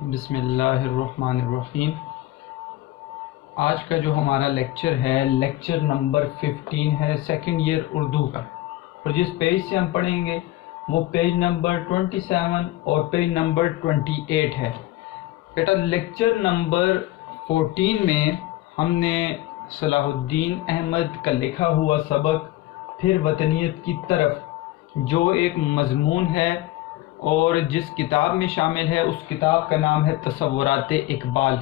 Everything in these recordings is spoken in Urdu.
بسم اللہ الرحمن الرحیم۔ آج کا جو ہمارا لیکچر ہے لیکچر نمبر 15 ہے سیکنڈ ایئر اردو کا، اور جس پیج سے ہم پڑھیں گے وہ پیج نمبر 27 اور پیج نمبر 28 ہے۔ بیٹا لیکچر نمبر 14 میں ہم نے صلاح الدین احمد کا لکھا ہوا سبق پھر وطنیت کی طرف، جو ایک مضمون ہے اور جس کتاب میں شامل ہے، اس کتاب کا نام ہے تصورات اقبال،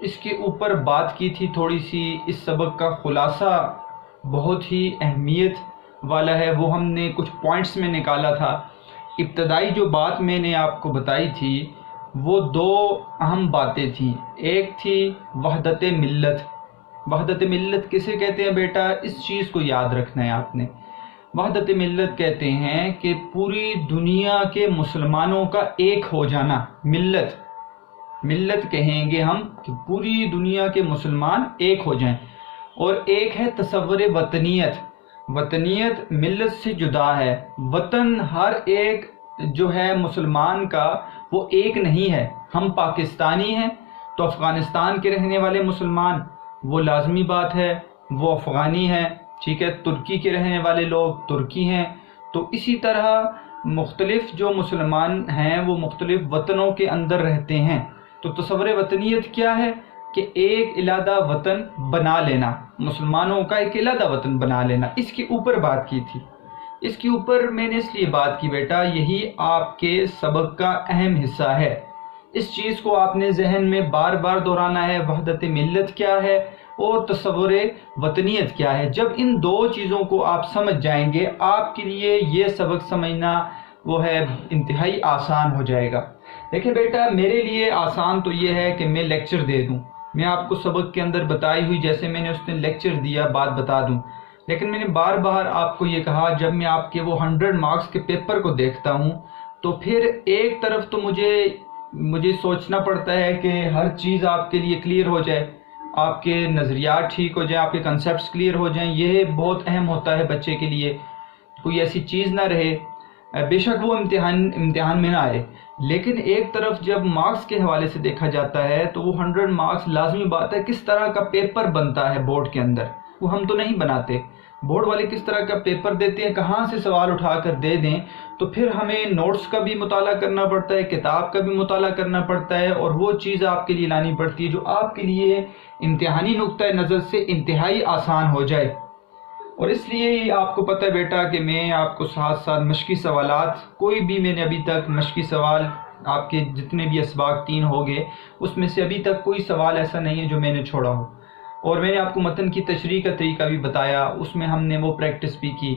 اس کے اوپر بات کی تھی تھوڑی سی۔ اس سبق کا خلاصہ بہت ہی اہمیت والا ہے، وہ ہم نے کچھ پوائنٹس میں نکالا تھا۔ ابتدائی جو بات میں نے آپ کو بتائی تھی وہ دو اہم باتیں تھیں۔ ایک تھی وحدت ملت۔ وحدت ملت کسے کہتے ہیں بیٹا؟ اس چیز کو یاد رکھنا ہے آپ نے۔ وحدت ملت کہتے ہیں کہ پوری دنیا کے مسلمانوں کا ایک ہو جانا۔ ملت کہیں گے ہم کہ پوری دنیا کے مسلمان ایک ہو جائیں۔ اور ایک ہے تصور وطنیت۔ وطنیت ملت سے جدا ہے۔ وطن ہر ایک جو ہے مسلمان کا وہ ایک نہیں ہے۔ ہم پاکستانی ہیں تو افغانستان کے رہنے والے مسلمان وہ لازمی بات ہے وہ افغانی ہیں، ٹھیک ہے۔ ترکی کے رہنے والے لوگ ترکی ہیں۔ تو اسی طرح مختلف جو مسلمان ہیں وہ مختلف وطنوں کے اندر رہتے ہیں۔ تو تصور وطنیت کیا ہے کہ ایک علیحدہ وطن بنا لینا، مسلمانوں کا ایک علیحدہ وطن بنا لینا۔ اس کے اوپر بات کی تھی۔ اس کے اوپر میں نے اس لیے بات کی بیٹا، یہی آپ کے سبق کا اہم حصہ ہے۔ اس چیز کو آپ نے ذہن میں بار بار دہرانا ہے، وحدت ملت کیا ہے اور تصور وطنیت کیا ہے۔ جب ان دو چیزوں کو آپ سمجھ جائیں گے، آپ کے لیے یہ سبق سمجھنا وہ ہے انتہائی آسان ہو جائے گا۔ دیکھیں بیٹا، میرے لیے آسان تو یہ ہے کہ میں لیکچر دے دوں، میں آپ کو سبق کے اندر بتائی ہوئی جیسے میں نے اس نے لیکچر دیا بات بتا دوں۔ لیکن میں نے بار بار آپ کو یہ کہا، جب میں آپ کے وہ 100 مارکس کے پیپر کو دیکھتا ہوں تو پھر ایک طرف تو مجھے سوچنا پڑتا ہے کہ ہر چیز آپ کے لیے کلیئر ہو جائے، آپ کے نظریات ٹھیک ہو جائیں، آپ کے کنسیپٹس کلیئر ہو جائیں۔ یہ بہت اہم ہوتا ہے بچے کے لیے، کوئی ایسی چیز نہ رہے، بے شک وہ امتحان میں نہ آئے، لیکن ایک طرف جب مارکس کے حوالے سے دیکھا جاتا ہے تو وہ 100 مارکس لازمی بات ہے کس طرح کا پیپر بنتا ہے بورڈ کے اندر، وہ ہم تو نہیں بناتے۔ بورڈ والے کس طرح کا پیپر دیتے ہیں، کہاں سے سوال اٹھا کر دے دیں، تو پھر ہمیں نوٹس کا بھی مطالعہ کرنا پڑتا ہے، کتاب کا بھی مطالعہ کرنا پڑتا ہے، اور وہ چیز آپ کے لیے لانی پڑتی ہے جو آپ کے لیے امتحانی نقطۂ نظر سے انتہائی آسان ہو جائے۔ اور اس لیے آپ کو پتہ ہے بیٹا کہ میں آپ کو ساتھ ساتھ مشقی سوالات، کوئی بھی میں نے ابھی تک مشقی سوال آپ کے جتنے بھی اسباق 3 ہو گئے اس میں سے ابھی تک کوئی سوال ایسا نہیں ہے جو میں نے چھوڑا ہو۔ اور میں نے آپ کو متن کی تشریح کا طریقہ بھی بتایا، اس میں ہم نے وہ پریکٹس بھی کی۔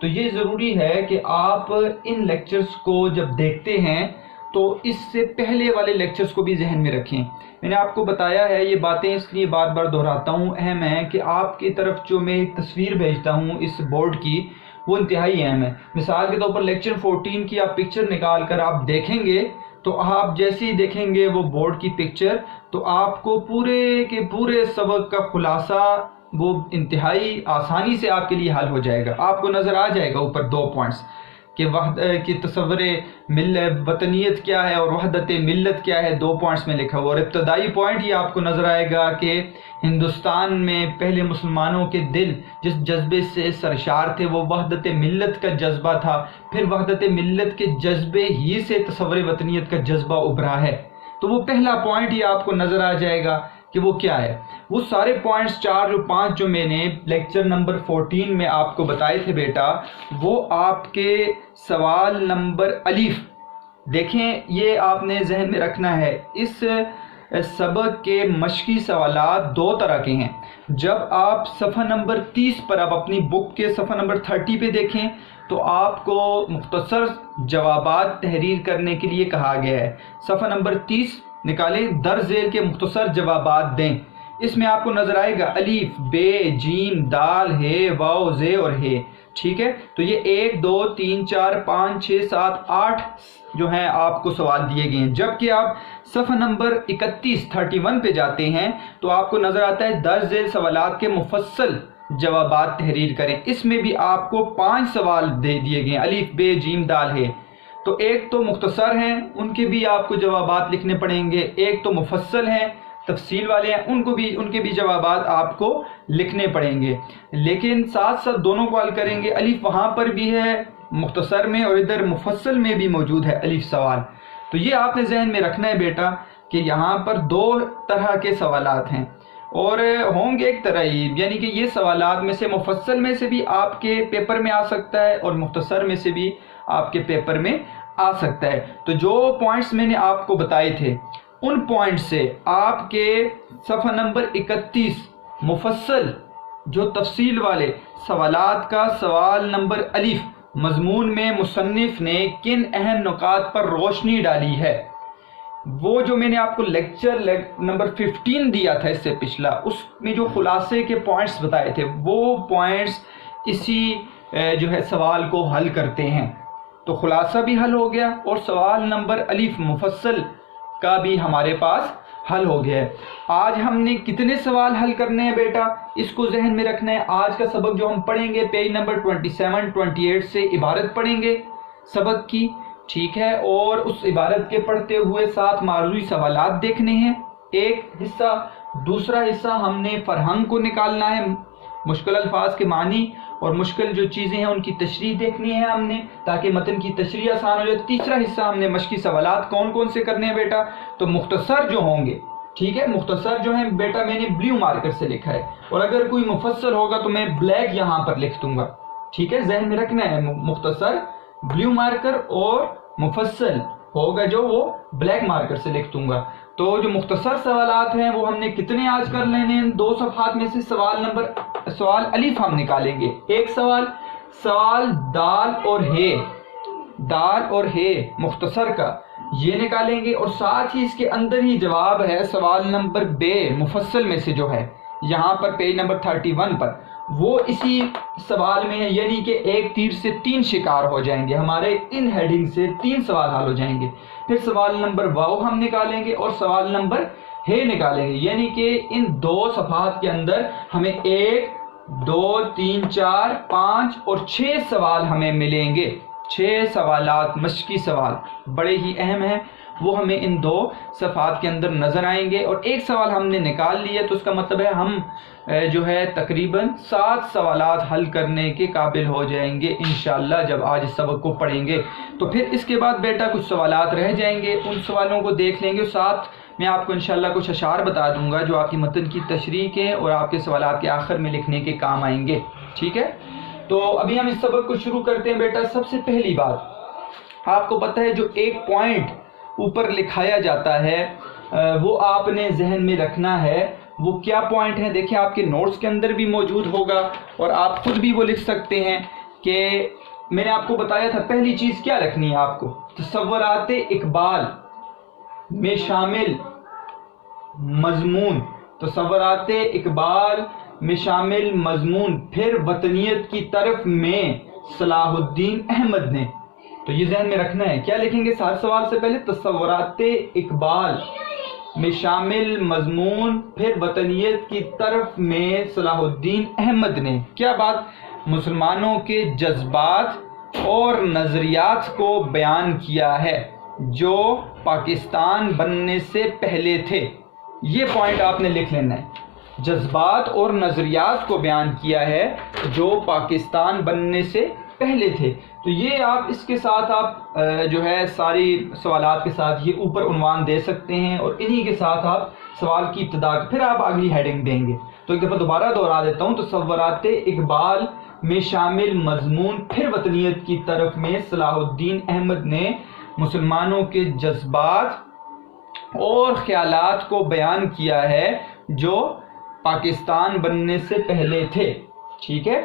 تو یہ ضروری ہے کہ آپ ان لیکچرز کو جب دیکھتے ہیں تو اس سے پہلے والے لیکچرز کو بھی ذہن میں رکھیں۔ میں نے آپ کو بتایا ہے، یہ باتیں اس لیے بار بار دہراتا ہوں، اہم ہے کہ آپ کی طرف جو میں ایک تصویر بھیجتا ہوں اس بورڈ کی وہ انتہائی اہم ہے۔ مثال کے طور پر لیکچر 14 کی آپ پکچر نکال کر آپ دیکھیں گے تو آپ جیسے ہی دیکھیں گے وہ بورڈ کی پکچر تو آپ کو پورے کے پورے سبق کا خلاصہ وہ انتہائی آسانی سے آپ کے لیے حل ہو جائے گا۔ آپ کو نظر آ جائے گا اوپر 2 پوائنٹس کہ تصور وطنیت کیا ہے اور وحدت ملت کیا ہے، 2 پوائنٹس میں لکھا ہوا۔ اور ابتدائی پوائنٹ یہ آپ کو نظر آئے گا کہ ہندوستان میں پہلے مسلمانوں کے دل جس جذبے سے سرشار تھے وہ وحدت ملت کا جذبہ تھا، پھر وحدت ملت کے جذبے ہی سے تصور وطنیت کا جذبہ ابھرا ہے۔ تو وہ پہلا پوائنٹ یہ آپ کو نظر آ جائے گا کہ وہ کیا ہے۔ وہ سارے پوائنٹس 4 جو 5 جو میں نے لیکچر نمبر 14 میں آپ کو بتائے تھے بیٹا، وہ آپ کے سوال نمبر الف دیکھیں، یہ آپ نے ذہن میں رکھنا ہے۔ اس سبق کے مشقی سوالات 2 طرح کے ہیں۔ جب آپ صفحہ نمبر 30 پر آپ اپنی بک کے صفحہ نمبر 30 پہ دیکھیں تو آپ کو مختصر جوابات تحریر کرنے کے لیے کہا گیا ہے۔ صفحہ نمبر 30 نکالیں، درج ذیل کے مختصر جوابات دیں۔ اس میں آپ کو نظر آئے گا الف، بے، جیم، دال، ہے، واو، زے اور ہے، ٹھیک ہے۔ تو یہ 1 2 3 4 5 6 7 8 جو ہیں آپ کو سوال دیے گئے ہیں۔ جبکہ آپ صفحہ نمبر 31 پہ جاتے ہیں تو آپ کو نظر آتا ہے درج ذیل سوالات کے مفصل جوابات تحریر کریں۔ اس میں بھی آپ کو 5 سوال دے دیے گئے ہیں، الف، بے، جیم، دال، ہے۔ تو ایک تو مختصر ہیں، ان کے بھی آپ کو جوابات لکھنے پڑیں گے، ایک تو مفصل ہیں، تفصیل والے ہیں، ان کے بھی جوابات آپ کو لکھنے پڑیں گے، لیکن ساتھ ساتھ دونوں کو حل کریں گے۔ الف وہاں پر بھی ہے مختصر میں اور ادھر مفصل میں بھی موجود ہے الف سوال۔ تو یہ آپ نے ذہن میں رکھنا ہے بیٹا کہ یہاں پر دو طرح کے سوالات ہیں اور ہوں گے ایک طرح ہی، یعنی کہ یہ سوالات میں سے مفصل میں سے بھی آپ کے پیپر میں آ سکتا ہے اور مختصر میں سے بھی آپ کے پیپر میں آ سکتا ہے۔ تو جو پوائنٹس میں نے آپ کو بتائے تھے ان پوائنٹ سے آپ کے صفحہ نمبر 31 مفصل جو تفصیل والے سوالات کا سوال نمبر الف مضمون میں مصنف نے کن اہم نکات پر روشنی ڈالی ہے، وہ جو میں نے آپ کو لیکچر نمبر 15 دیا تھا اس سے پچھلا، اس میں جو خلاصے کے پوائنٹس بتائے تھے وہ پوائنٹس اسی جو ہے سوال کو حل کرتے ہیں۔ تو خلاصہ بھی حل ہو گیا اور سوال نمبر الف مفصل کا بھی ہمارے پاس حل ہو گیا ہے۔ آج ہم نے کتنے سوال حل کرنے ہیں بیٹا، اس کو ذہن میں رکھنا ہے۔ آج کا سبق جو ہم پڑھیں گے پیج نمبر 27 28 سے عبارت پڑھیں گے سبق کی، ٹھیک ہے، اور اس عبارت کے پڑھتے ہوئے 7 معروضی سوالات دیکھنے ہیں ایک حصہ۔ دوسرا حصہ ہم نے فرہنگ کو نکالنا ہے، مشکل الفاظ کے معنی اور مشکل جو چیزیں ہیں ان کی تشریح دیکھنی ہے ہم نے تاکہ متن کی تشریح آسان ہو جائے۔ تیسرا حصہ ہم نے مشقی سوالات کون کون سے کرنے ہیں بیٹا، تو مختصر جو ہوں گے، ٹھیک ہے، مختصر جو ہیں بیٹا میں نے بلیو مارکر سے لکھا ہے اور اگر کوئی مفصل ہوگا تو میں بلیک یہاں پر لکھ دوں گا، ٹھیک ہے، ذہن میں رکھنا ہے، مختصر بلیو مارکر اور مفصل ہوگا جو وہ بلیک مارکر سے لکھ دوں گا۔ تو جو مختصر سوالات ہیں وہ ہم نے کتنے آج کر لینے ہیں، 2 صفحات میں سے سوال الف ہم نکالیں گے، ایک سوال دال اور ہے مختصر کا یہ نکالیں گے اور ساتھ ہی اس کے اندر ہی جواب ہے سوال نمبر ب مفصل میں سے جو ہے یہاں پر پیج نمبر 31 پر، وہ اسی سوال میں ہے، یعنی کہ ایک تیر سے 3 شکار ہو جائیں گے، ہمارے ان ہیڈنگ سے 3 سوال حل ہو جائیں گے۔ پھر سوال نمبر واو ہم نکالیں گے اور سوال نمبر ہے نکالیں گے، یعنی کہ ان 2 صفحات کے اندر ہمیں 1 2 3 4 5 اور 6 سوال ہمیں ملیں گے۔ 6 سوالات مشقی سوال بڑے ہی اہم ہیں، وہ ہمیں ان 2 صفحات کے اندر نظر آئیں گے اور ایک سوال ہم نے نکال لیا تو اس کا مطلب ہے ہم جو ہے تقریباً 7 سوالات حل کرنے کے قابل ہو جائیں گے انشاءاللہ جب آج اس سبق کو پڑھیں گے۔ تو پھر اس کے بعد بیٹا کچھ سوالات رہ جائیں گے، ان سوالوں کو دیکھ لیں گے اور ساتھ میں آپ کو انشاءاللہ کچھ اشعار بتا دوں گا جو آپ کی متن کی تشریح کے اور آپ کے سوالات کے آخر میں لکھنے کے کام آئیں گے، ٹھیک ہے۔ تو ابھی ہم اس سبق کو شروع کرتے ہیں بیٹا۔ سب سے پہلی بات آپ کو پتہ ہے جو ایک پوائنٹ اوپر لکھایا جاتا ہے وہ آپ نے ذہن میں رکھنا ہے، وہ کیا پوائنٹ ہے، دیکھیں آپ کے نوٹس کے اندر بھی موجود ہوگا اور آپ خود بھی وہ لکھ سکتے ہیں کہ میں نے آپ کو بتایا تھا پہلی چیز کیا رکھنی ہے آپ کو، تصورات اقبال میں شامل مضمون، تصورات اقبال میں شامل مضمون، پھر وطنیت کی طرف میں صلاح الدین احمد نے، تو یہ ذہن میں رکھنا ہے، کیا لکھیں گے ہر سوال سے پہلے، تصورات اقبال میں شامل مضمون پھر وطنیت کی طرف میں صلاح الدین احمد نے، کیا بات، مسلمانوں کے جذبات اور نظریات کو بیان کیا ہے جو پاکستان بننے سے پہلے تھے، یہ پوائنٹ آپ نے لکھ لینا ہے، جذبات اور نظریات کو بیان کیا ہے جو پاکستان بننے سے پہلے تھے۔ تو یہ آپ اس کے ساتھ آپ جو ہے ساری سوالات کے ساتھ یہ اوپر عنوان دے سکتے ہیں اور انہی کے ساتھ آپ سوال کی ابتدا پھر آپ اگلی ہیڈنگ دیں گے۔ تو ایک دفعہ دوبارہ دہرا دیتا ہوں، تصورات اقبال میں شامل مضمون پھر وطنیت کی طرف میں صلاح الدین احمد نے مسلمانوں کے جذبات اور خیالات کو بیان کیا ہے جو پاکستان بننے سے پہلے تھے، ٹھیک ہے۔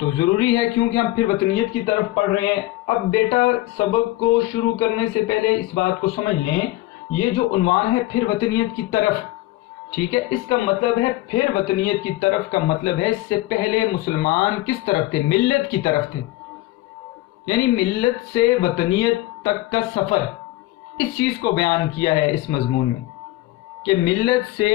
تو ضروری ہے کیونکہ ہم پھر وطنیت کی طرف پڑھ رہے ہیں۔ اب بیٹا سبق کو شروع کرنے سے پہلے اس بات کو سمجھ لیں، یہ جو عنوان ہے پھر وطنیت کی طرف، ٹھیک ہے، اس کا مطلب ہے پھر وطنیت کی طرف کا مطلب ہے اس سے پہلے مسلمان کس طرف تھے، ملت کی طرف تھے، یعنی ملت سے وطنیت تک کا سفر، اس چیز کو بیان کیا ہے اس مضمون میں کہ ملت سے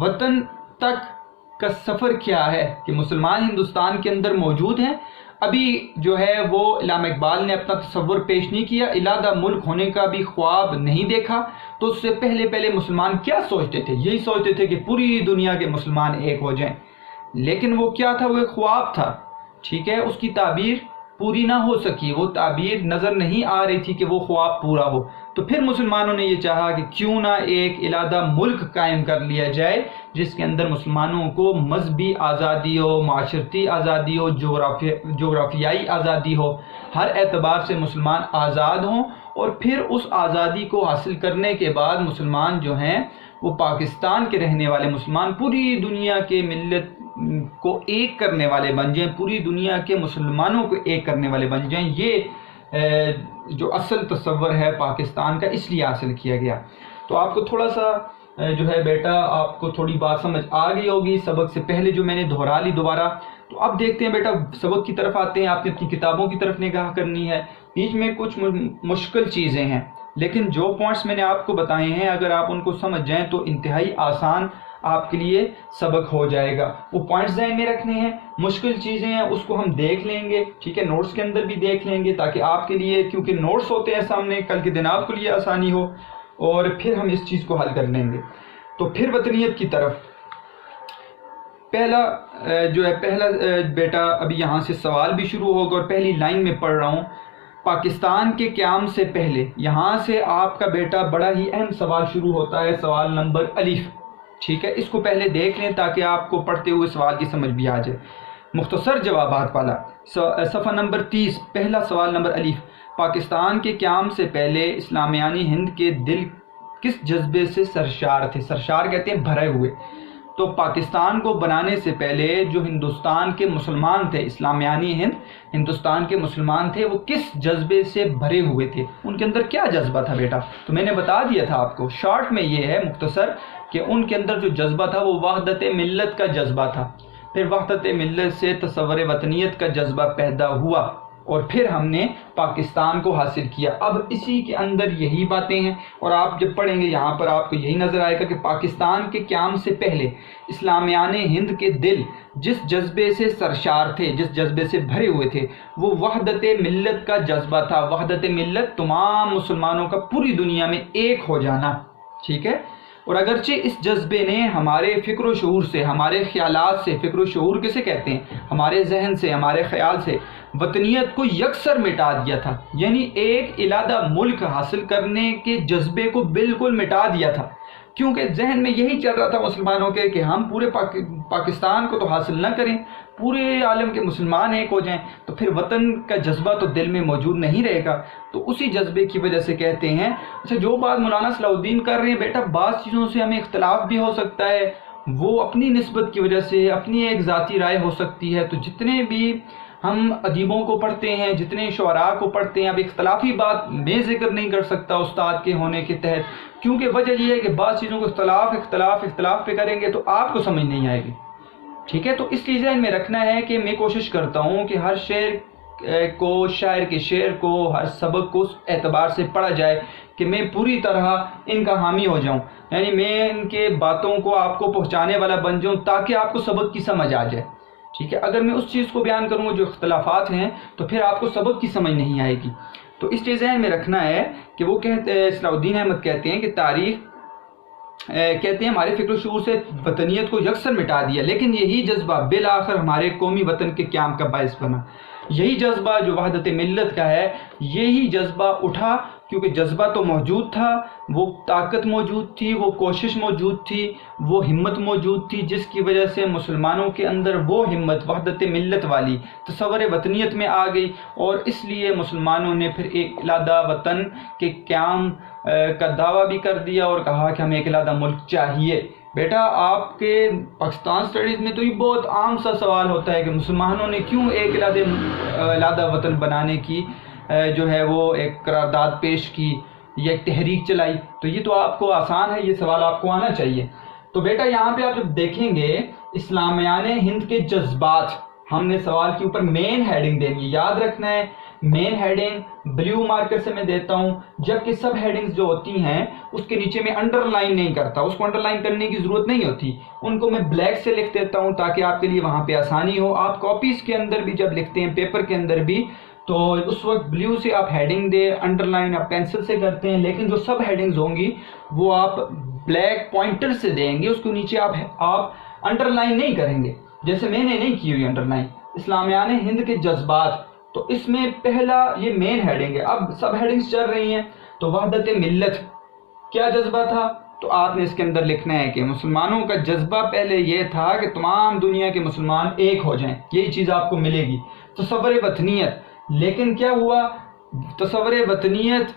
وطن تک کا سفر کیا ہے، کہ مسلمان ہندوستان کے اندر موجود ہیں ابھی جو ہے وہ علامہ اقبال نے اپنا تصور پیش نہیں کیا، علادہ ملک ہونے کا بھی خواب نہیں دیکھا، تو اس سے پہلے مسلمان کیا سوچتے تھے؟ یہی سوچتے تھے کہ پوری دنیا کے مسلمان ایک ہو جائیں، لیکن وہ کیا تھا؟ وہ ایک خواب تھا، ٹھیک ہے، اس کی تعبیر پوری نہ ہو سکی، وہ تعبیر نظر نہیں آ رہی تھی کہ وہ خواب پورا ہو۔ تو پھر مسلمانوں نے یہ چاہا کہ کیوں نہ ایک علادہ ملک قائم کر لیا جائے جس کے اندر مسلمانوں کو مذہبی آزادی ہو، معاشرتی آزادی ہو، جغرافیائی آزادی ہو، ہر اعتبار سے مسلمان آزاد ہوں، اور پھر اس آزادی کو حاصل کرنے کے بعد مسلمان جو ہیں وہ پاکستان کے رہنے والے مسلمان پوری دنیا کے ملت کو ایک کرنے والے بن جائیں، پوری دنیا کے مسلمانوں کو ایک کرنے والے بن جائیں۔ یہ جو اصل تصور ہے پاکستان کا، اس لیے حاصل کیا گیا۔ تو آپ کو تھوڑا سا جو ہے بیٹا، آپ کو تھوڑی بات سمجھ آ گئی ہوگی سبق سے پہلے جو میں نے دہرا لی دوبارہ۔ تو اب دیکھتے ہیں بیٹا، سبق کی طرف آتے ہیں۔ آپ نے اپنی کتابوں کی طرف نگاہ کرنی ہے، بیچ میں کچھ مشکل چیزیں ہیں، لیکن جو پوائنٹس میں نے آپ کو بتائے ہیں اگر آپ ان کو سمجھ جائیں تو انتہائی آسان آپ کے لیے سبق ہو جائے گا۔ وہ پوائنٹس ذہن میں رکھنے ہیں، مشکل چیزیں ہیں اس کو ہم دیکھ لیں گے، ٹھیک ہے، نوٹس کے اندر بھی دیکھ لیں گے تاکہ آپ کے لیے، کیونکہ نوٹس ہوتے ہیں سامنے، کل کے دن آپ کے لیے آسانی ہو، اور پھر ہم اس چیز کو حل کر لیں گے۔ تو پھر وطنیت کی طرف پہلا بیٹا ابھی یہاں سے سوال بھی شروع ہوگا، اور پہلی لائن میں پڑھ رہا ہوں، پاکستان کے قیام سے پہلے، یہاں سے آپ کا بیٹا بڑا ہی اہم سوال شروع ہوتا ہے، سوال نمبر الف، ٹھیک ہے، اس کو پہلے دیکھ لیں تاکہ آپ کو پڑھتے ہوئے سوال کی سمجھ بھی آ جائے۔ مختصر جوابات والا صفحہ نمبر 30، پہلا سوال نمبر الف، پاکستان کے قیام سے پہلے اسلامیانی ہند کے دل کس جذبے سے سرشار تھے؟ سرشار کہتے ہیں بھرے ہوئے۔ تو پاکستان کو بنانے سے پہلے جو ہندوستان کے مسلمان تھے، اسلامیانی ہند ہندوستان کے مسلمان تھے، وہ کس جذبے سے بھرے ہوئے تھے؟ ان کے اندر کیا جذبہ تھا بیٹا؟ تو میں نے بتا دیا تھا آپ کو، شارٹ میں یہ ہے مختصر، کہ ان کے اندر جو جذبہ تھا وہ وحدت ملت کا جذبہ تھا۔ پھر وحدت ملت سے تصور وطنیت کا جذبہ پیدا ہوا، اور پھر ہم نے پاکستان کو حاصل کیا۔ اب اسی کے اندر یہی باتیں ہیں، اور آپ جب پڑھیں گے یہاں پر آپ کو یہی نظر آئے گا کہ پاکستان کے قیام سے پہلے اسلامیان ہند کے دل جس جذبے سے سرشار تھے، جس جذبے سے بھرے ہوئے تھے، وہ وحدت ملت کا جذبہ تھا۔ وحدت ملت، تمام مسلمانوں کا پوری دنیا میں ایک ہو جانا، ٹھیک ہے۔ اور اگرچہ اس جذبے نے ہمارے فکر و شعور سے، ہمارے خیالات سے، فکر و شعور کسے کہتے ہیں؟ ہمارے ذہن سے، ہمارے خیال سے وطنیت کو یکسر مٹا دیا تھا، یعنی ایک علادہ ملک حاصل کرنے کے جذبے کو بالکل مٹا دیا تھا، کیونکہ ذہن میں یہی چل رہا تھا مسلمانوں کے کہ ہم پورے پاکستان کو تو حاصل نہ کریں، پورے عالم کے مسلمان ایک ہو جائیں، تو پھر وطن کا جذبہ تو دل میں موجود نہیں رہے گا۔ تو اسی جذبے کی وجہ سے کہتے ہیں، اچھا جو بات مولانا صلاح الدین کر رہے ہیں بیٹا، بعض چیزوں سے ہمیں اختلاف بھی ہو سکتا ہے، وہ اپنی نسبت کی وجہ سے، اپنی ایک ذاتی رائے ہو سکتی ہے۔ تو جتنے بھی ہم ادیبوں کو پڑھتے ہیں، جتنے شعراء کو پڑھتے ہیں، اب اختلافی بات میں ذکر نہیں کر سکتا استاد کے ہونے کے تحت، کیونکہ وجہ یہ ہے کہ بعض چیزوں کو اختلاف پہ کریں گے تو آپ کو سمجھ نہیں آئے گی، ٹھیک ہے۔ تو اس لیے ذہن میں رکھنا ہے کہ میں کوشش کرتا ہوں کہ ہر شاعر کے شعر کو، ہر سبق کو اس اعتبار سے پڑھا جائے کہ میں پوری طرح ان کا حامی ہو جاؤں، یعنی میں ان کے باتوں کو آپ کو پہنچانے والا بن جاؤں تاکہ آپ کو سبق کی سمجھ آ جائے، ٹھیک ہے۔ اگر میں اس چیز کو بیان کروں جو اختلافات ہیں تو پھر آپ کو سبق کی سمجھ نہیں آئے گی۔ تو اس لیے ذہن میں رکھنا ہے کہ وہ صلاح الدین احمد کہتے ہیں کہ تاریخ کہتے ہیں ہمارے فکر و شعور سے وطنیت کو یکسر مٹا دیا، لیکن یہی جذبہ بالآخر ہمارے قومی وطن کے قیام کا باعث بنا۔ یہی جذبہ جو وحدت ملت کا ہے، یہی جذبہ اٹھا، کیونکہ جذبہ تو موجود تھا، وہ طاقت موجود تھی، وہ کوشش موجود تھی، وہ ہمت موجود تھی، جس کی وجہ سے مسلمانوں کے اندر وہ ہمت وحدت ملت والی تصور وطنیت میں آ گئی، اور اس لیے مسلمانوں نے پھر ایک علادہ وطن کے قیام کا دعویٰ بھی کر دیا اور کہا کہ ہمیں ایک علادہ ملک چاہیے۔ بیٹا آپ کے پاکستان سٹڈیز میں تو یہ بہت عام سا سوال ہوتا ہے کہ مسلمانوں نے کیوں ایک علادہ وطن بنانے کی جو ہے وہ ایک قرارداد پیش کی یا ایک تحریک چلائی؟ تو یہ تو آپ کو آسان ہے، یہ سوال آپ کو آنا چاہیے۔ تو بیٹا یہاں پہ آپ جب دیکھیں گے اسلامیان ہند کے جذبات، ہم نے سوال کے اوپر مین ہیڈنگ دینی ہے، یاد رکھنا ہے مین ہیڈنگ بلیو مارکر سے میں دیتا ہوں، جبکہ سب ہیڈنگز جو ہوتی ہیں اس کے نیچے میں انڈر لائن نہیں کرتا، اس کو انڈر لائن کرنے کی ضرورت نہیں ہوتی، ان کو میں بلیک سے لکھ دیتا ہوں تاکہ آپ کے لیے وہاں پہ آسانی ہو۔ آپ کاپیز کے اندر بھی جب لکھتے ہیں، پیپر کے اندر بھی، تو اس وقت بلیو سے آپ ہیڈنگ دے، انڈر لائن آپ پینسل سے کرتے ہیں، لیکن جو سب ہیڈنگز ہوں گی وہ آپ بلیک پوائنٹر سے دیں گے، اس کے نیچے آپ انڈر لائن نہیں کریں گے، جیسے میں نے نہیں کی ہوئی انڈر لائن۔ اسلامیان ہند کے جذبات، تو اس میں پہلا یہ مین ہیڈنگ ہے۔ اب سب ہیڈنگز چل رہی ہیں، تو وحدت ملت کیا جذبہ تھا؟ تو آپ نے اس کے اندر لکھنا ہے کہ مسلمانوں کا جذبہ پہلے یہ تھا کہ تمام دنیا کے مسلمان ایک ہو جائیں، یہی چیز آپ کو ملے گی۔ تصور وطنیت، لیکن کیا ہوا؟ تصور وطنیت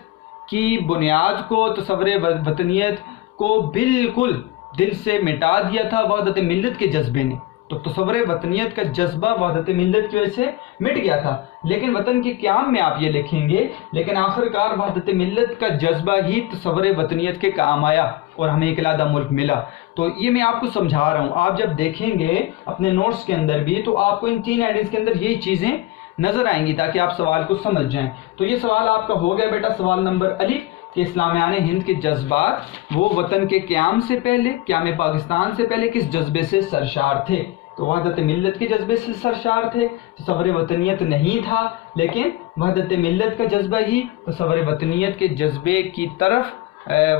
کی بنیاد کو، تصور وطنیت کو بالکل دل سے مٹا دیا تھا وحدت ملت کے جذبے نے۔ تو تصور وطنیت کا جذبہ وحدت ملت کی وجہ سے مٹ گیا تھا، لیکن وطن کے قیام میں آپ یہ لکھیں گے، لیکن آخرکار وحدت ملت کا جذبہ ہی تصور وطنیت کے کام آیا اور ہمیں ایک علیحدہ ملک ملا۔ تو یہ میں آپ کو سمجھا رہا ہوں، آپ جب دیکھیں گے اپنے نوٹس کے اندر بھی تو آپ کو ان تین ہیڈنگز کے اندر یہی چیزیں نظر آئیں گی تاکہ آپ سوال کو سمجھ جائیں۔ تو یہ سوال آپ کا ہو گیا بیٹا، سوال نمبر الف، کہ اسلامیان ہند کے جذبات وہ وطن کے قیام سے پہلے، قیام پاکستان سے پہلے کس جذبے سے سرشار تھے؟ تو وحدت ملت کے جذبے سے سرشار تھے، تصور وطنیت نہیں تھا، لیکن وحدت ملت کا جذبہ ہی تصور وطنیت کے جذبے کی طرف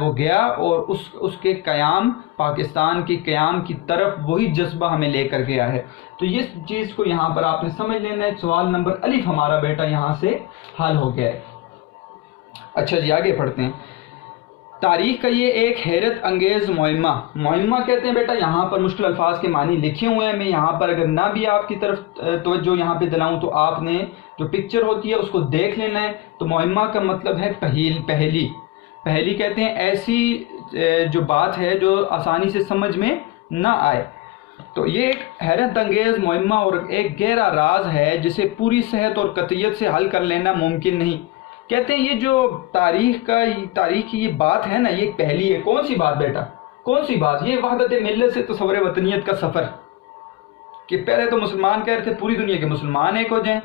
وہ گیا، اور اس کے قیام، پاکستان کے قیام کی طرف وہی جذبہ ہمیں لے کر گیا ہے۔ تو یہ چیز کو یہاں پر آپ نے سمجھ لینا ہے۔ سوال نمبر الف ہمارا بیٹا یہاں سے حل ہو گیا ہے۔ اچھا جی، آگے پڑھتے ہیں۔ تاریخ کا یہ ایک حیرت انگیز معمہ کہتے ہیں بیٹا، یہاں پر مشکل الفاظ کے معنی لکھے ہوئے ہیں، میں یہاں پر اگر نہ بھی آپ کی طرف توجہ یہاں پہ دلاؤں تو آپ نے جو پکچر ہوتی ہے اس کو دیکھ لینا ہے۔ تو معمہ کا مطلب ہے پہلی کہتے ہیں ایسی جو بات ہے جو آسانی سے سمجھ میں نہ آئے۔ تو یہ ایک حیرت انگیز معمہ اور ایک گہرا راز ہے جسے پوری صحت اور قطعیت سے حل کر لینا ممکن نہیں۔ کہتے ہیں یہ جو تاریخ کی یہ بات ہے نا، یہ پہلی ہے۔ کون سی بات بیٹا؟ کون سی بات؟ یہ وحدت ملت سے تصور وطنیت کا سفر، کہ پہلے تو مسلمان کہہ رہے تھے پوری دنیا کے مسلمان ایک ہو جائیں،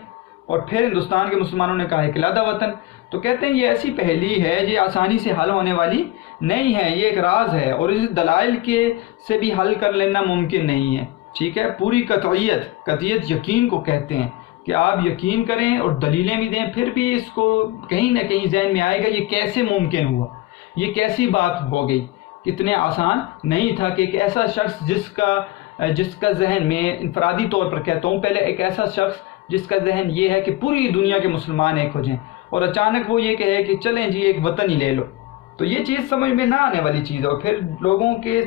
اور پھر ہندوستان کے مسلمانوں نے کہا ایک علیحدہ وطن۔ تو کہتے ہیں یہ ایسی پہلی ہے یہ آسانی سے حل ہونے والی نہیں ہے، یہ ایک راز ہے، اور اس دلائل کے سے بھی حل کر لینا ممکن نہیں ہے۔ ٹھیک ہے، پوری قطعیت یقین کو کہتے ہیں، کہ آپ یقین کریں اور دلیلیں بھی دیں، پھر بھی اس کو کہیں نہ کہیں ذہن میں آئے گا یہ کیسے ممکن ہوا، یہ کیسی بات ہو گئی۔ کتنے آسان نہیں تھا کہ ایک ایسا شخص جس کا ذہن، میں انفرادی طور پر کہتا ہوں، پہلے ایک ایسا شخص جس کا ذہن یہ ہے کہ پوری دنیا کے مسلمان ایک ہو جائیں، اور اچانک وہ یہ کہے کہ چلیں جی ایک وطن ہی لے لو، تو یہ چیز سمجھ میں نہ آنے والی چیز ہے، اور پھر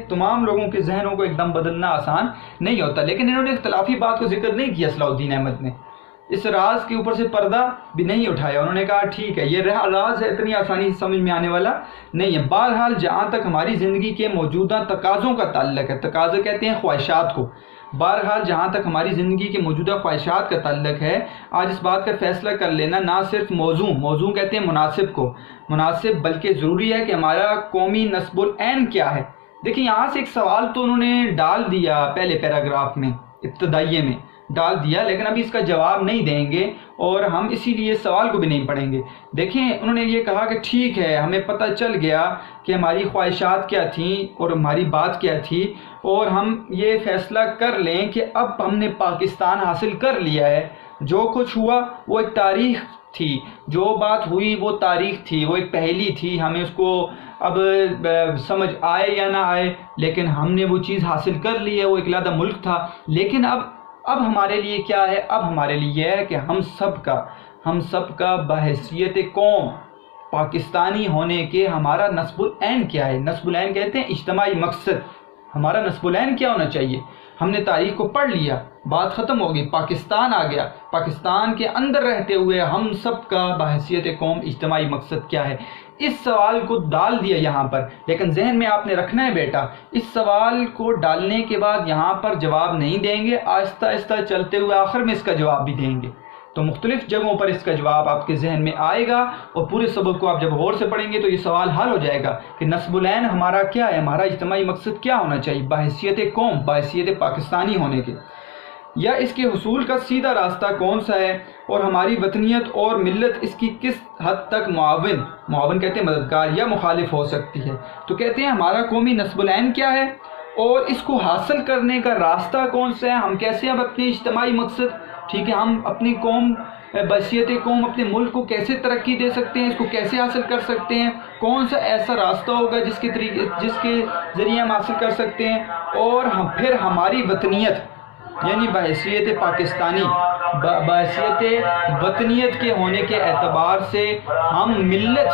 تمام لوگوں کے ذہنوں کو ایک دم بدلنا آسان نہیں ہوتا۔ لیکن انہوں نے اختلافی بات کو ذکر نہیں کیا، صلاح الدین احمد نے اس راز کے اوپر سے پردہ بھی نہیں اٹھایا، انہوں نے کہا ٹھیک ہے یہ راز ہے، اتنی آسانی سے سمجھ میں آنے والا نہیں ہے۔ بہرحال جہاں تک ہماری زندگی کے موجودہ تقاضوں کا تعلق ہے، تقاضے کہتے ہیں خواہشات کو، بہرحال جہاں تک ہماری زندگی کے موجودہ خواہشات کا تعلق ہے، آج اس بات کا فیصلہ کر لینا نہ صرف موضوع کہتے ہیں مناسب بلکہ ضروری ہے کہ ہمارا قومی نسب العین کیا ہے۔ دیکھیں یہاں سے ایک سوال تو انہوں نے ڈال دیا، پہلے پیراگراف میں ابتدائیے میں ڈال دیا، لیکن ابھی اس کا جواب نہیں دیں گے، اور ہم اسی لیے سوال کو بھی نہیں پڑھیں گے۔ دیکھیں انہوں نے یہ کہا کہ ٹھیک ہے ہمیں پتہ چل گیا کہ ہماری خواہشات کیا تھیں اور ہماری بات کیا تھی، اور ہم یہ فیصلہ کر لیں کہ اب ہم نے پاکستان حاصل کر لیا ہے، جو کچھ ہوا وہ ایک تاریخ تھی، جو بات ہوئی وہ تاریخ تھی، وہ ایک پہلی تھی، ہمیں اس کو اب سمجھ آئے یا نہ آئے، لیکن ہم نے وہ چیز حاصل کر لی ہے، وہ ایک علیحدہ ملک تھا۔ لیکن اب ہمارے لیے کیا ہے؟ اب ہمارے لیے یہ ہے کہ ہم سب کا بحیثیت قوم پاکستانی ہونے کے ہمارا نسب العین کیا ہے۔ نسب العین کہتے ہیں اجتماعی مقصد، ہمارا نسب العین کیا ہونا چاہیے۔ ہم نے تاریخ کو پڑھ لیا، بات ختم ہو گئی، پاکستان آ گیا، پاکستان کے اندر رہتے ہوئے ہم سب کا بحیثیت قوم اجتماعی مقصد کیا ہے۔ اس سوال کو ڈال دیا یہاں پر، لیکن ذہن میں آپ نے رکھنا ہے بیٹا، اس سوال کو ڈالنے کے بعد یہاں پر جواب نہیں دیں گے، آہستہ آہستہ چلتے ہوئے آخر میں اس کا جواب بھی دیں گے، تو مختلف جگہوں پر اس کا جواب آپ کے ذہن میں آئے گا، اور پورے سبق کو آپ جب غور سے پڑھیں گے تو یہ سوال حل ہو جائے گا کہ نسب العین ہمارا کیا ہے، ہمارا اجتماعی مقصد کیا ہونا چاہیے، بحیثیت قوم، بحیثیت پاکستانی ہونے کے۔ یا اس کے حصول کا سیدھا راستہ کون سا ہے، اور ہماری وطنیت اور ملت اس کی کس حد تک معاون کہتے ہیں مددگار یا مخالف ہو سکتی ہے۔ تو کہتے ہیں ہمارا قومی نصب العین کیا ہے اور اس کو حاصل کرنے کا راستہ کون سا ہے، ہم کیسے اب اپنے اجتماعی مقصد، ٹھیک ہے، ہم اپنی قوم بحیثیت قوم اپنے ملک کو کیسے ترقی دے سکتے ہیں، اس کو کیسے حاصل کر سکتے ہیں، کون سا ایسا راستہ ہوگا جس کے ذریعے ہم حاصل کر سکتے ہیں، اور ہم پھر ہماری وطنیت یعنی بحیثیت پاکستانی، بحیثیت وطنیت کے ہونے کے اعتبار سے ہم ملت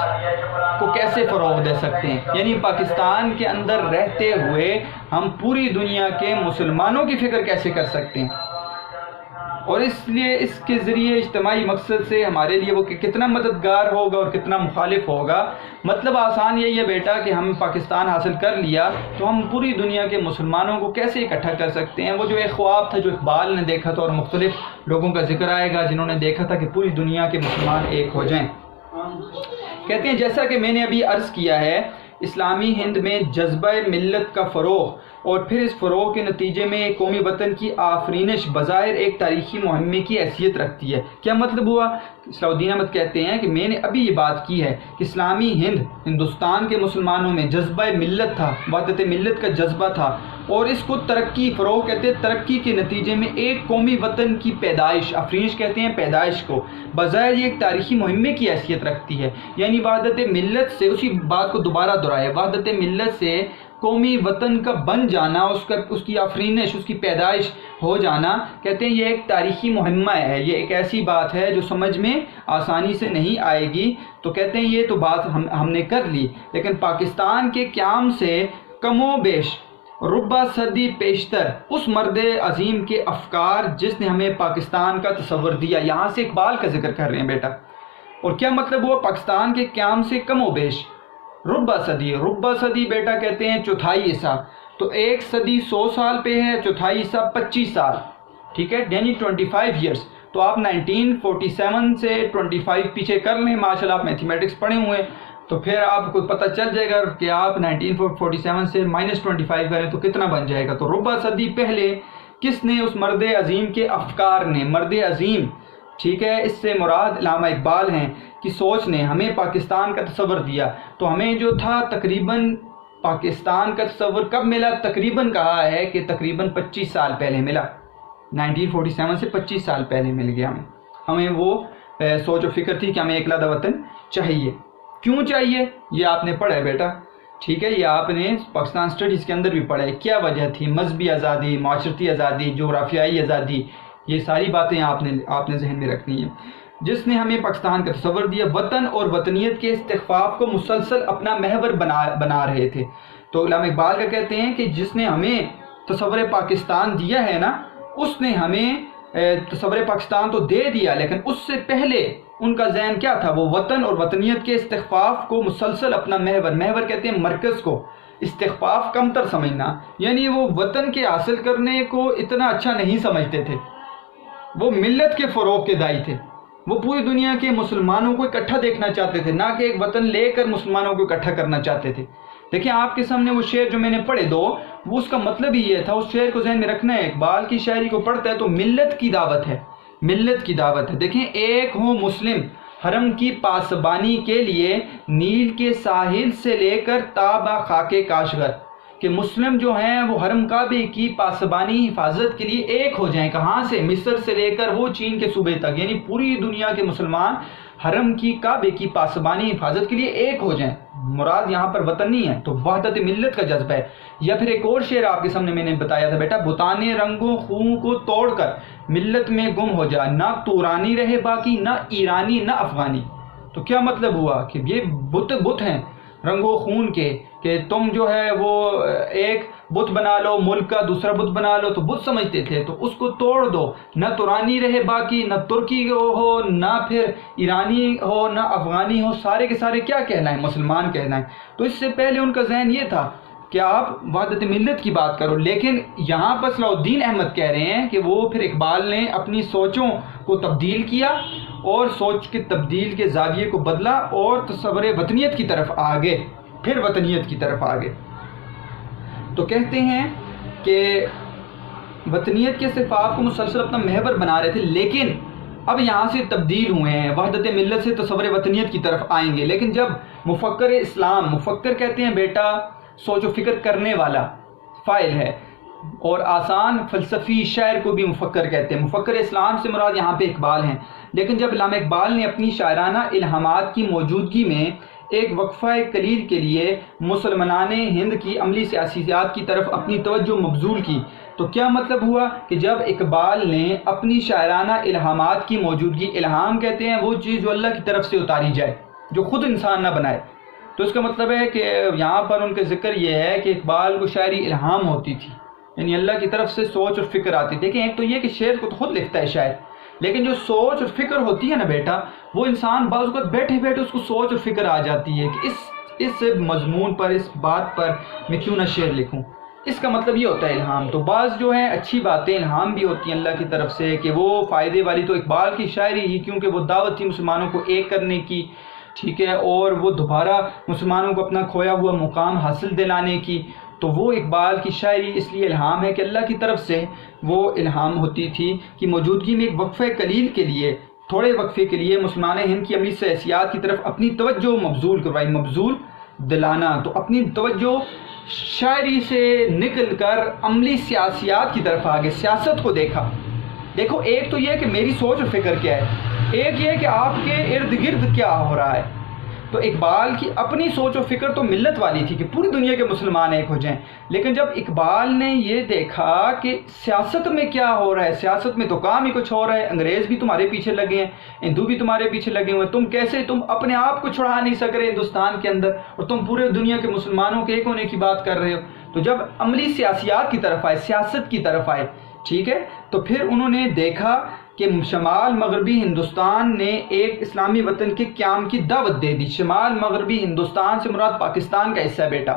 کو کیسے فروغ دے سکتے ہیں، یعنی پاکستان کے اندر رہتے ہوئے ہم پوری دنیا کے مسلمانوں کی فکر کیسے کر سکتے ہیں، اور اس لیے اس کے ذریعے اجتماعی مقصد سے ہمارے لیے وہ کتنا مددگار ہوگا اور کتنا مخالف ہوگا۔ مطلب آسان یہی ہے بیٹا کہ ہم پاکستان حاصل کر لیا تو ہم پوری دنیا کے مسلمانوں کو کیسے اکٹھا کر سکتے ہیں۔ وہ جو ایک خواب تھا جو اقبال نے دیکھا تھا، اور مختلف لوگوں کا ذکر آئے گا جنہوں نے دیکھا تھا کہ پوری دنیا کے مسلمان ایک ہو جائیں۔ کہتے ہیں جیسا کہ میں نے ابھی عرض کیا ہے، اسلامی ہند میں جذبہ ملت کا فروغ اور پھر اس فروغ کے نتیجے میں قومی وطن کی آفرینش بظاہر ایک تاریخی مہمے کی حیثیت رکھتی ہے۔ کیا مطلب ہوا؟ صلاح الدین احمد کہتے ہیں کہ میں نے ابھی یہ بات کی ہے کہ اسلامی ہندوستان کے مسلمانوں میں جذبہ ملت تھا، وحدت ملت کا جذبہ تھا، اور اس کو فروغ کہتے ہیں ترقی کے نتیجے میں ایک قومی وطن کی پیدائش، آفرینش کہتے ہیں پیدائش کو، بظاہر یہ ایک تاریخی مہمے کی حیثیت رکھتی ہے۔ یعنی وحدت ملت سے، اسی بات کو دوبارہ دہرایا، وحدت ملت سے قومی وطن کا بن جانا، اس کی آفرینش، اس کی پیدائش ہو جانا، کہتے ہیں یہ ایک تاریخی مہمہ ہے، یہ ایک ایسی بات ہے جو سمجھ میں آسانی سے نہیں آئے گی۔ تو کہتے ہیں یہ تو بات ہم نے کر لی، لیکن پاکستان کے قیام سے کم و بیش ربع صدی پیشتر اس مرد عظیم کے افکار جس نے ہمیں پاکستان کا تصور دیا، یہاں سے اقبال کا ذکر کر رہے ہیں بیٹا، اور کیا مطلب ہوا پاکستان کے قیام سے کم و بیش ربع صدی بیٹا کہتے ہیں چوتھائی حصہ، تو ایک صدی 100 سال پہ ہے، چوتھائی حصہ 25 سال، ٹھیک ہے، یعنی 25 ایئرس۔ تو آپ 1947 سے 25 پیچھے کر لیں، ماشاءاللہ آپ میتھمیٹکس پڑھے ہوئے ہیں تو پھر آپ کو پتہ چل جائے گا کہ آپ 1947 سے -25 کریں تو کتنا بن جائے گا۔ تو ربع صدی پہلے کس نے، اس مرد عظیم کے افکار نے، مرد عظیم، ٹھیک ہے، اس سے مراد علامہ اقبال ہیں، کی سوچ نے ہمیں پاکستان کا تصور دیا۔ تو ہمیں جو تھا تقریباً پاکستان کا تصور کب ملا؟ تقریباً کہا ہے کہ تقریباً 25 سال پہلے ملا، 1947 سے 25 سال پہلے مل گیا ہمیں وہ سوچ و فکر تھی کہ ہمیں ایک علیحدہ وطن چاہیے۔ کیوں چاہیے یہ آپ نے پڑھا ہے بیٹا، ٹھیک ہے، یہ آپ نے پاکستان اسٹڈیز کے اندر بھی پڑھا ہے، کیا وجہ تھی، مذہبی آزادی، معاشرتی آزادی، جغرافیائی آزادی، یہ ساری باتیں آپ نے ذہن میں رکھنی ہیں۔ جس نے ہمیں پاکستان کا تصور دیا، وطن اور وطنیت کے استخفاف کو مسلسل اپنا محور بنا رہے تھے۔ تو علامہ اقبال کا کہتے ہیں کہ جس نے ہمیں تصور پاکستان دیا ہے نا، اس نے ہمیں تصور پاکستان تو دے دیا، لیکن اس سے پہلے ان کا ذہن کیا تھا؟ وہ وطن اور وطنیت کے استخفاف کو مسلسل اپنا محور کہتے ہیں مرکز کو، استخفاف کمتر سمجھنا، یعنی وہ وطن کے حاصل کرنے کو اتنا اچھا نہیں سمجھتے تھے، وہ ملت کے فروغ کے داعی تھے، وہ پوری دنیا کے مسلمانوں کو اکٹھا دیکھنا چاہتے تھے، نہ کہ ایک وطن لے کر مسلمانوں کو اکٹھا کرنا چاہتے تھے۔ دیکھیں آپ کے سامنے وہ شعر جو میں نے پڑھے دو، وہ اس کا مطلب ہی یہ تھا، اس شعر کو ذہن میں رکھنا ہے۔ اقبال کی شاعری کو پڑھتا ہے تو ملت کی دعوت ہے، ملت کی دعوت ہے۔ دیکھیں ایک ہوں مسلم حرم کی پاسبانی کے لیے، نیل کے ساحل سے لے کر تابا خاک کاشغر، کہ مسلم جو ہیں وہ حرم کعبے کی پاسبانی حفاظت کے لیے ایک ہو جائیں۔ کہاں سے؟ مصر سے لے کر وہ چین کے صوبے تک، یعنی پوری دنیا کے مسلمان حرم کی کعبے کی پاسبانی حفاظت کے لیے ایک ہو جائیں۔ مراد یہاں پر وطن نہیں ہے، تو وحدت ملت کا جذبہ ہے۔ یا پھر ایک اور شعر آپ کے سامنے میں نے بتایا تھا بیٹا، بتانے رنگوں خون کو توڑ کر ملت میں گم ہو جا، نہ تورانی رہے باقی، نہ ایرانی نہ افغانی۔ تو کیا مطلب ہوا کہ یہ بت ہیں رنگ و خون کے، کہ تم جو ہے وہ ایک بت بنا لو ملک کا، دوسرا بت بنا لو، تو بت سمجھتے تھے، تو اس کو توڑ دو، نہ تورانی رہے باقی، نہ ترکی ہو، نہ پھر ایرانی ہو، نہ افغانی ہو، سارے کے سارے کیا کہلائیں؟ مسلمان کہلائیں۔ تو اس سے پہلے ان کا ذہن یہ تھا کہ آپ وحدت ملت کی بات کرو، لیکن یہاں پر صلاح الدین احمد کہہ رہے ہیں کہ وہ پھر اقبال نے اپنی سوچوں کو تبدیل کیا، اور سوچ کے تبدیل کے زاویے کو بدلا، اور تصور وطنیت کی طرف آگے، پھر وطنیت کی طرف آگے۔ تو کہتے ہیں کہ وطنیت کے صفات کو مسلسل اپنا محور بنا رہے تھے، لیکن اب یہاں سے تبدیل ہوئے ہیں، وحدت ملت سے تصور وطنیت کی طرف آئیں گے۔ لیکن جب مفکر اسلام، مفکر کہتے ہیں بیٹا سوچ و فکر کرنے والا فاعل ہے، اور آسان فلسفی شاعر کو بھی مفکر کہتے ہیں۔ مفکر اسلام سے مراد یہاں پہ اقبال ہیں۔ لیکن جب علامہ اقبال نے اپنی شاعرانہ الہامات کی موجودگی میں ایک وقفہ قلیل کے لیے مسلمانان ہند کی عملی سیاسیات کی طرف اپنی توجہ مبذول کی، تو کیا مطلب ہوا کہ جب اقبال نے اپنی شاعرانہ الہامات کی موجودگی، الہام کہتے ہیں وہ چیز جو اللہ کی طرف سے اتاری جائے، جو خود انسان نہ بنائے، تو اس کا مطلب ہے کہ یہاں پر ان کا ذکر یہ ہے کہ اقبال کو شاعری الہام ہوتی تھی، یعنی اللہ کی طرف سے سوچ اور فکر آتی۔ دیکھیں ایک تو یہ کہ شعر کو تو خود لکھتا ہے شاعر، لیکن جو سوچ اور فکر ہوتی ہے نا بیٹا، وہ انسان بعض اوقات بیٹھے بیٹھے اس کو سوچ اور فکر آ جاتی ہے کہ اس مضمون پر، اس بات پر میں کیوں نہ شعر لکھوں۔ اس کا مطلب یہ ہوتا ہے الہام۔ تو بعض جو ہیں اچھی باتیں الہام بھی ہوتی ہیں اللہ کی طرف سے کہ وہ فائدے والی، تو اقبال کی شاعری ہی کیونکہ وہ دعوت تھی مسلمانوں کو ایک کرنے کی، ٹھیک ہے، اور وہ دوبارہ مسلمانوں کو اپنا کھویا ہوا مقام حاصل دلانے کی، تو وہ اقبال کی شاعری اس لیے الہام ہے کہ اللہ کی طرف سے وہ الہام ہوتی تھی کہ موجودگی میں ایک وقفہ قلیل کے لیے، تھوڑے وقفے کے لیے مسلمان ہند کی عملی سیاسیات کی طرف اپنی توجہ مبذول کروائی، مبذول دلانا، تو اپنی توجہ شاعری سے نکل کر عملی سیاسیات کی طرف آگے، سیاست کو دیکھا۔ دیکھو ایک تو یہ کہ میری سوچ اور فکر کیا ہے، ایک یہ کہ آپ کے ارد گرد کیا ہو رہا ہے۔ تو اقبال کی اپنی سوچ و فکر تو ملت والی تھی کہ پوری دنیا کے مسلمان ایک ہو جائیں، لیکن جب اقبال نے یہ دیکھا کہ سیاست میں کیا ہو رہا ہے، سیاست میں تو کام ہی کچھ ہو رہا ہے، انگریز بھی تمہارے پیچھے لگے ہیں، ہندو بھی تمہارے پیچھے لگے ہوئے ہیں، تم اپنے آپ کو چھڑا نہیں سک رہے ہندوستان کے اندر، اور تم پورے دنیا کے مسلمانوں کے ایک ہونے کی بات کر رہے ہو۔ تو جب عملی سیاسیات کی طرف آئے، سیاست کی طرف آئے، ٹھیک ہے، تو پھر انہوں نے دیکھا کہ شمال مغربی ہندوستان نے ایک اسلامی وطن کے قیام کی دعوت دے دی۔ شمال مغربی ہندوستان سے مراد پاکستان کا حصہ ہے بیٹا۔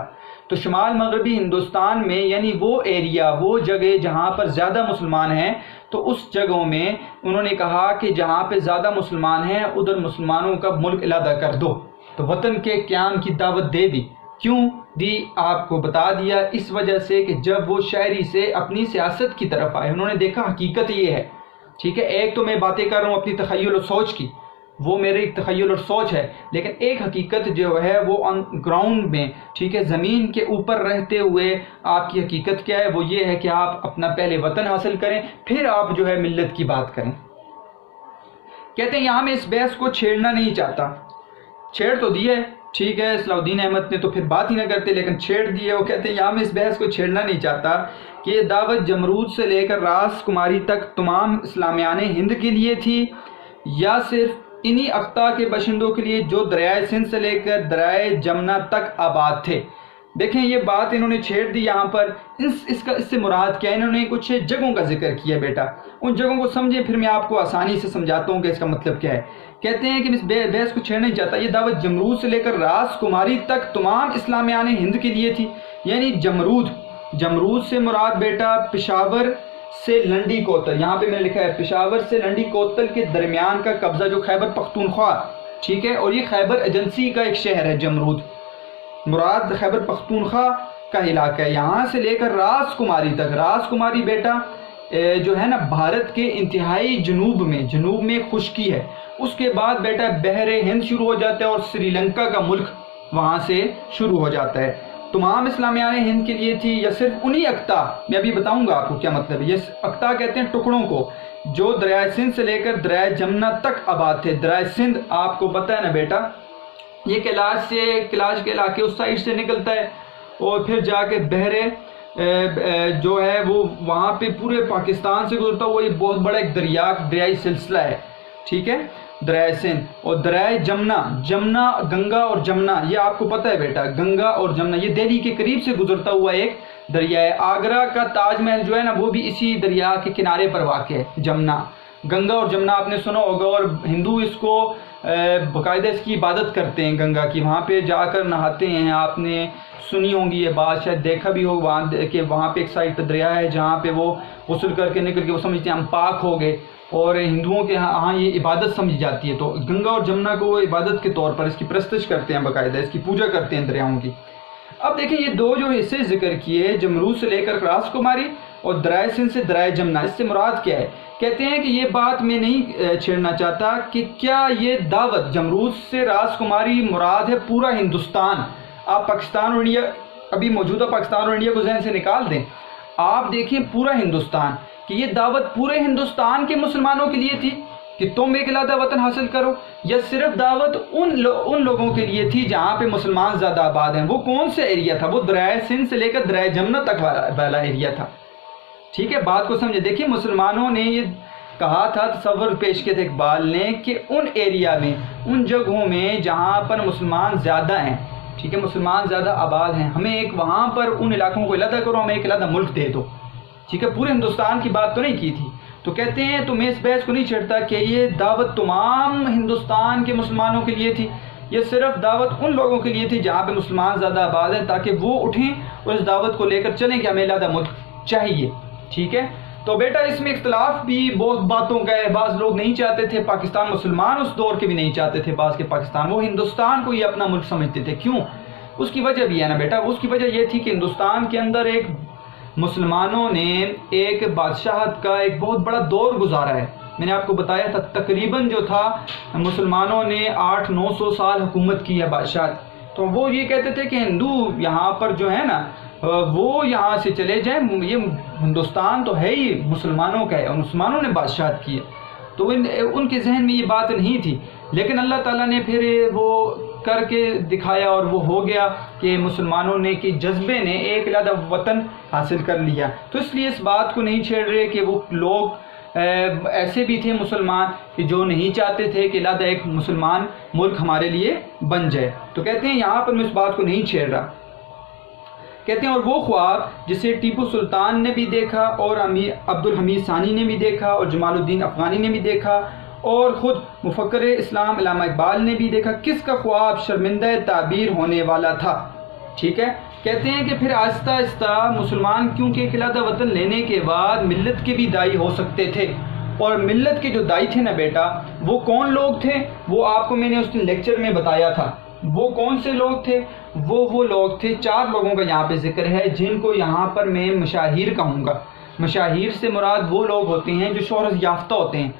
تو شمال مغربی ہندوستان میں یعنی وہ ایریا، وہ جگہ جہاں پر زیادہ مسلمان ہیں، تو اس جگہوں میں انہوں نے کہا کہ جہاں پہ زیادہ مسلمان ہیں ادھر مسلمانوں کا ملک علیحدہ کر دو، تو وطن کے قیام کی دعوت دے دی۔ کیوں دی آپ کو بتا دیا، اس وجہ سے کہ جب وہ شاعری سے اپنی سیاست کی طرف آئے، انہوں نے دیکھا حقیقت یہ ہے، ٹھیک ہے، ایک تو میں باتیں کر رہا ہوں اپنی تخیل اور سوچ کی، وہ میری تخیل اور سوچ ہے، لیکن ایک حقیقت جو ہے وہ آن گراؤنڈ میں، ٹھیک ہے، زمین کے اوپر رہتے ہوئے آپ کی حقیقت کیا ہے، وہ یہ ہے کہ آپ اپنا پہلے وطن حاصل کریں، پھر آپ جو ہے ملت کی بات کریں۔ کہتے ہیں یہاں میں اس بحث کو چھیڑنا نہیں چاہتا، چھیڑ تو دی ہے، ٹھیک ہے، صلاح الدین احمد نے تو پھر بات ہی نہ کرتے، لیکن چھیڑ دی ہے۔ وہ کہتے ہیں یہاں میں اس بحث کو چھیڑنا نہیں چاہتا کہ یہ دعوت جمرود سے لے کر راس کماری تک تمام اسلامیان ہند کے لیے تھی، یا صرف انہی اقطاع کے باشندوں کے لیے جو دریائے سندھ سے لے کر دریائے جمنا تک آباد تھے۔ دیکھیں یہ بات انہوں نے چھیڑ دی یہاں پر، اس سے مراد کیا ہے، انہوں نے کچھ جگہوں کا ذکر کیا بیٹا، ان جگہوں کو سمجھیں، پھر میں آپ کو آسانی سے سمجھاتا ہوں کہ اس کا مطلب کیا ہے۔ کہتے ہیں کہ اس بحث کو چھیڑنا نہیں چاہتا، یہ دعوت جمرود سے لے کر راس کماری تک تمام اسلامیان ہند کے لیے تھی، یعنی جمرود سے مراد بیٹا پشاور سے لنڈی کوتل، یہاں پہ میں نے لکھا ہے پشاور سے لنڈی کوتل کے درمیان کا قبضہ جو خیبر پختونخوا، ٹھیک ہے، اور یہ خیبر ایجنسی کا ایک شہر ہے جمرود، مراد خیبر پختونخوا کا علاقہ ہے، یہاں سے لے کر راس کماری تک۔ راس کماری بیٹا جو ہے نا بھارت کے انتہائی جنوب میں خشکی ہے، اس کے بعد بیٹا بحر ہند شروع ہو جاتا ہے اور سری لنکا کا ملک وہاں سے شروع ہو جاتا ہے۔ تمام اسلامیان ہند کے لیے تھی یا صرف انہی اقطاع، میں ابھی بتاؤں گا آپ کو کیا مطلب ہے، یہ اقطاع کہتے ہیں ٹکڑوں کو جو دریائے سندھ سے لے کر دریائے جمنا تک آباد تھے۔ دریائے سندھ آپ کو پتہ ہے نا بیٹا، یہ کلاش کے علاقے اس سائڈ سے نکلتا ہے اور پھر جا کے بحر جو ہے وہ وہاں پہ پورے پاکستان سے گزرتا ہوا یہ بہت بڑا ایک دریائی سلسلہ ہے، ٹھیک ہے، دریائے سندھ اور دریائے جمنا گنگا اور جمنا، یہ آپ کو پتہ ہے بیٹا، گنگا اور جمنا یہ دہلی کے قریب سے گزرتا ہوا ایک دریا ہے۔ آگرہ کا تاج محل جو ہے نا وہ بھی اسی دریا کے کنارے پر واقع ہے، جمنا، گنگا اور جمنا آپ نے سنا ہوگا، اور ہندو اس کو باقاعدہ اس کی عبادت کرتے ہیں گنگا کی، وہاں پہ جا کر نہاتے ہیں، آپ نے سنی ہوں گی یہ بات، شاید دیکھا بھی ہو کہ وہاں پہ ایک سائڈ پہ دریا ہے جہاں پہ وہ غسل کر کے نکل کے وہ سمجھتے ہیں ہم پاک ہو گئے، اور ہندوؤں کے ہاں یہ عبادت سمجھی جاتی ہے، تو گنگا اور جمنا کو وہ عبادت کے طور پر اس کی پرستش کرتے ہیں، باقاعدہ اس کی پوجا کرتے ہیں دریاؤں کی۔ اب دیکھیں یہ دو جو حصے ذکر کیے، جمرود سے لے کر راس کماری اور درائے سندھ سے درائے جمنا، اس سے مراد کیا ہے؟ کہتے ہیں کہ یہ بات میں نہیں چھیڑنا چاہتا کہ کیا یہ دعوت جمروز سے راز کماری مراد ہے پورا ہندوستان؟ آپ پاکستان اور انڈیا، ابھی موجودہ پاکستان اور انڈیا کو ذہن سے نکال دیں، آپ دیکھیں پورا ہندوستان، کہ یہ دعوت پورے ہندوستان کے مسلمانوں کے لیے تھی کہ تم ایک علیحدہ وطن حاصل کرو، یا صرف دعوت ان لوگوں کے لیے تھی جہاں پہ مسلمان زیادہ آباد ہیں؟ وہ کون سے ایریا تھا؟ وہ درائے سندھ سے لے کر درائے جمنا تک والا ایریا تھا. ٹھیک ہے، بات کو سمجھے. دیکھیے مسلمانوں نے یہ کہا تھا، تصور پیش کیا تھا اقبال نے، کہ ان ایریا میں، ان جگہوں میں جہاں پر مسلمان زیادہ ہیں، ٹھیک ہے، مسلمان زیادہ آباد ہیں، ہمیں ایک وہاں پر ان علاقوں کو علیحدہ کرو، ہمیں ایک علیحدہ ملک دے دو. ٹھیک ہے، پورے ہندوستان کی بات تو نہیں کی تھی. تو کہتے ہیں تو میں اس بحث کو نہیں چھیڑتا کہ یہ دعوت تمام ہندوستان کے مسلمانوں کے لیے تھی، یہ صرف دعوت ان لوگوں کے لیے تھی جہاں پہ مسلمان زیادہ آباد ہیں، تاکہ وہ اٹھیں اور اس دعوت کو لے کر چلیں کہ ہمیں علیحدہ ملک چاہیے. ٹھیک ہے، تو بیٹا اس میں اختلاف بھی بہت باتوں کا ہے. بعض لوگ نہیں چاہتے تھے پاکستان، مسلمان اس دور کے بھی نہیں چاہتے تھے بعض کے پاکستان، وہ ہندوستان کو یہ اپنا ملک سمجھتے تھے. کیوں؟ اس کی وجہ بھی ہے نا بیٹا. اس کی وجہ یہ تھی کہ ہندوستان کے اندر ایک مسلمانوں نے ایک بادشاہت کا ایک بہت بڑا دور گزارا ہے. میں نے آپ کو بتایا تھا تقریباً جو تھا مسلمانوں نے 800-900 سال حکومت کی ہے بادشاہت. تو وہ یہ کہتے تھے کہ ہندو یہاں پر جو ہے نا وہ یہاں سے چلے جائیں، یہ ہندوستان تو ہے ہی مسلمانوں کا ہے اور مسلمانوں نے بادشاہت کی ہے. تو ان کے ذہن میں یہ بات نہیں تھی، لیکن اللہ تعالیٰ نے پھر وہ کر کے دکھایا اور وہ ہو گیا کہ مسلمانوں نے کہ جذبے نے ایک علیحدہ وطن حاصل کر لیا. تو اس لیے اس بات کو نہیں چھیڑ رہے کہ وہ لوگ ایسے بھی تھے مسلمان کہ جو نہیں چاہتے تھے کہ علیحدہ ایک مسلمان ملک ہمارے لیے بن جائے. تو کہتے ہیں یہاں پر میں اس بات کو نہیں چھیڑ رہا. کہتے ہیں اور وہ خواب جسے ٹیپو سلطان نے بھی دیکھا اور عبد الحمید ثانی نے بھی دیکھا اور جمال الدین افغانی نے بھی دیکھا اور خود مفکر اسلام علامہ اقبال نے بھی دیکھا، کس کا خواب شرمندہ تعبیر ہونے والا تھا. ٹھیک ہے، کہتے ہیں کہ پھر آہستہ آہستہ مسلمان کیونکہ ایک علیحدہ وطن لینے کے بعد ملت کے بھی داعی ہو سکتے تھے، اور ملت کے جو داعی تھے نا بیٹا وہ کون لوگ تھے؟ وہ آپ کو میں نے اس دن لیکچر میں بتایا تھا. وہ کون سے لوگ تھے؟ وہ لوگ تھے، 4 لوگوں کا یہاں پہ ذکر ہے جن کو یہاں پر میں مشاہیر کہوں گا. مشاہیر سے مراد وہ لوگ ہوتے ہیں جو شہرت یافتہ ہوتے ہیں.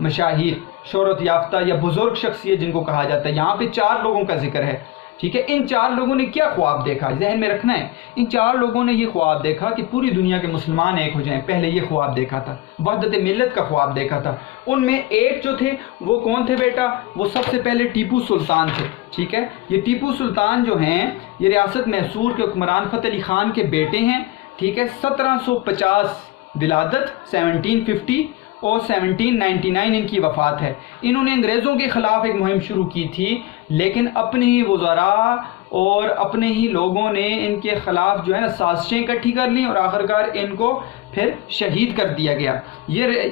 مشاہیر شہرت یافتہ یا بزرگ شخصیت جن کو کہا جاتا ہے. یہاں پہ 4 لوگوں کا ذکر ہے. ٹھیک ہے، ان 4 لوگوں نے کیا خواب دیکھا ذہن میں رکھنا ہے. ان 4 لوگوں نے یہ خواب دیکھا کہ پوری دنیا کے مسلمان ایک ہو جائیں. پہلے یہ خواب دیکھا تھا، وحدت ملت کا خواب دیکھا تھا. ان میں ایک جو تھے وہ کون تھے بیٹا؟ وہ سب سے پہلے ٹیپو سلطان تھے. ٹھیک ہے، یہ ٹیپو سلطان جو ہیں یہ ریاست میسور کے حکمران فتح علی خان کے بیٹے ہیں. ٹھیک ہے، 1750 ولادت، 1750 اور 1799 ان کی وفات ہے. انہوں نے انگریزوں کے خلاف ایک مہم شروع کی تھی، لیکن اپنے ہی وزراء اور اپنے ہی لوگوں نے ان کے خلاف جو ہے نا سازشیں اکٹھی کر لیں اور آخرکار ان کو پھر شہید کر دیا گیا.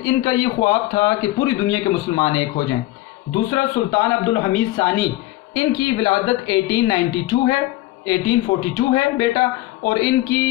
ان کا یہ خواب تھا کہ پوری دنیا کے مسلمان ایک ہو جائیں. دوسرا سلطان عبد الحمید ثانی، ان کی ولادت 1892 ہے، 1842 ہے بیٹا، اور ان کی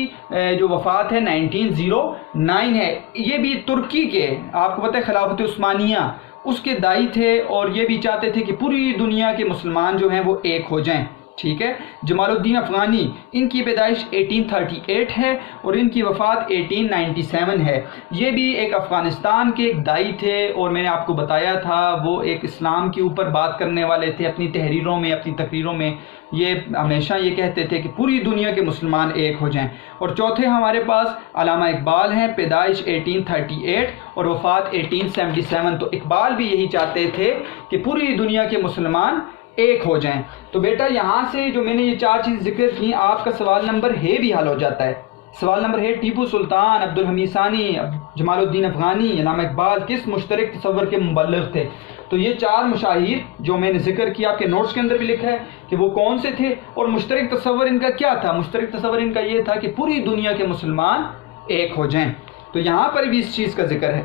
جو وفات ہے 1909 ہے. یہ بھی ترکی کے، آپ کو پتہ ہے خلافت عثمانیہ اس کے داعی تھے اور یہ بھی چاہتے تھے کہ پوری دنیا کے مسلمان جو ہیں وہ ایک ہو جائیں. ٹھیک ہے، جمال الدین افغانی، ان کی پیدائش 1838 ہے اور ان کی وفات 1897 ہے. یہ بھی ایک افغانستان کے ایک داعی تھے اور میں نے آپ کو بتایا تھا وہ ایک اسلام کے اوپر بات کرنے والے تھے. اپنی تحریروں میں، اپنی تقریروں میں یہ ہمیشہ یہ کہتے تھے کہ پوری دنیا کے مسلمان ایک ہو جائیں. اور چوتھے ہمارے پاس علامہ اقبال ہیں، پیدائش 1838 اور وفات 1877. تو اقبال بھی یہی چاہتے تھے کہ پوری دنیا کے مسلمان ایک ہو جائیں. تو بیٹا یہاں سے جو میں نے یہ 4 چیز ذکر کی، آپ کا سوال نمبر ہے بھی حل ہو جاتا ہے. سوال نمبر ہے ٹیپو سلطان، عبد الحمید ثانی، جمال الدین افغانی، علامہ اقبال کس مشترک تصور کے مبلغ تھے؟ تو یہ 4 مشاہیر جو میں نے ذکر کیا آپ کے نوٹس کے اندر بھی لکھا ہے کہ وہ کون سے تھے اور مشترک تصور ان کا کیا تھا. مشترک تصور ان کا یہ تھا کہ پوری دنیا کے مسلمان ایک ہو جائیں. تو یہاں پر بھی اس چیز کا ذکر ہے.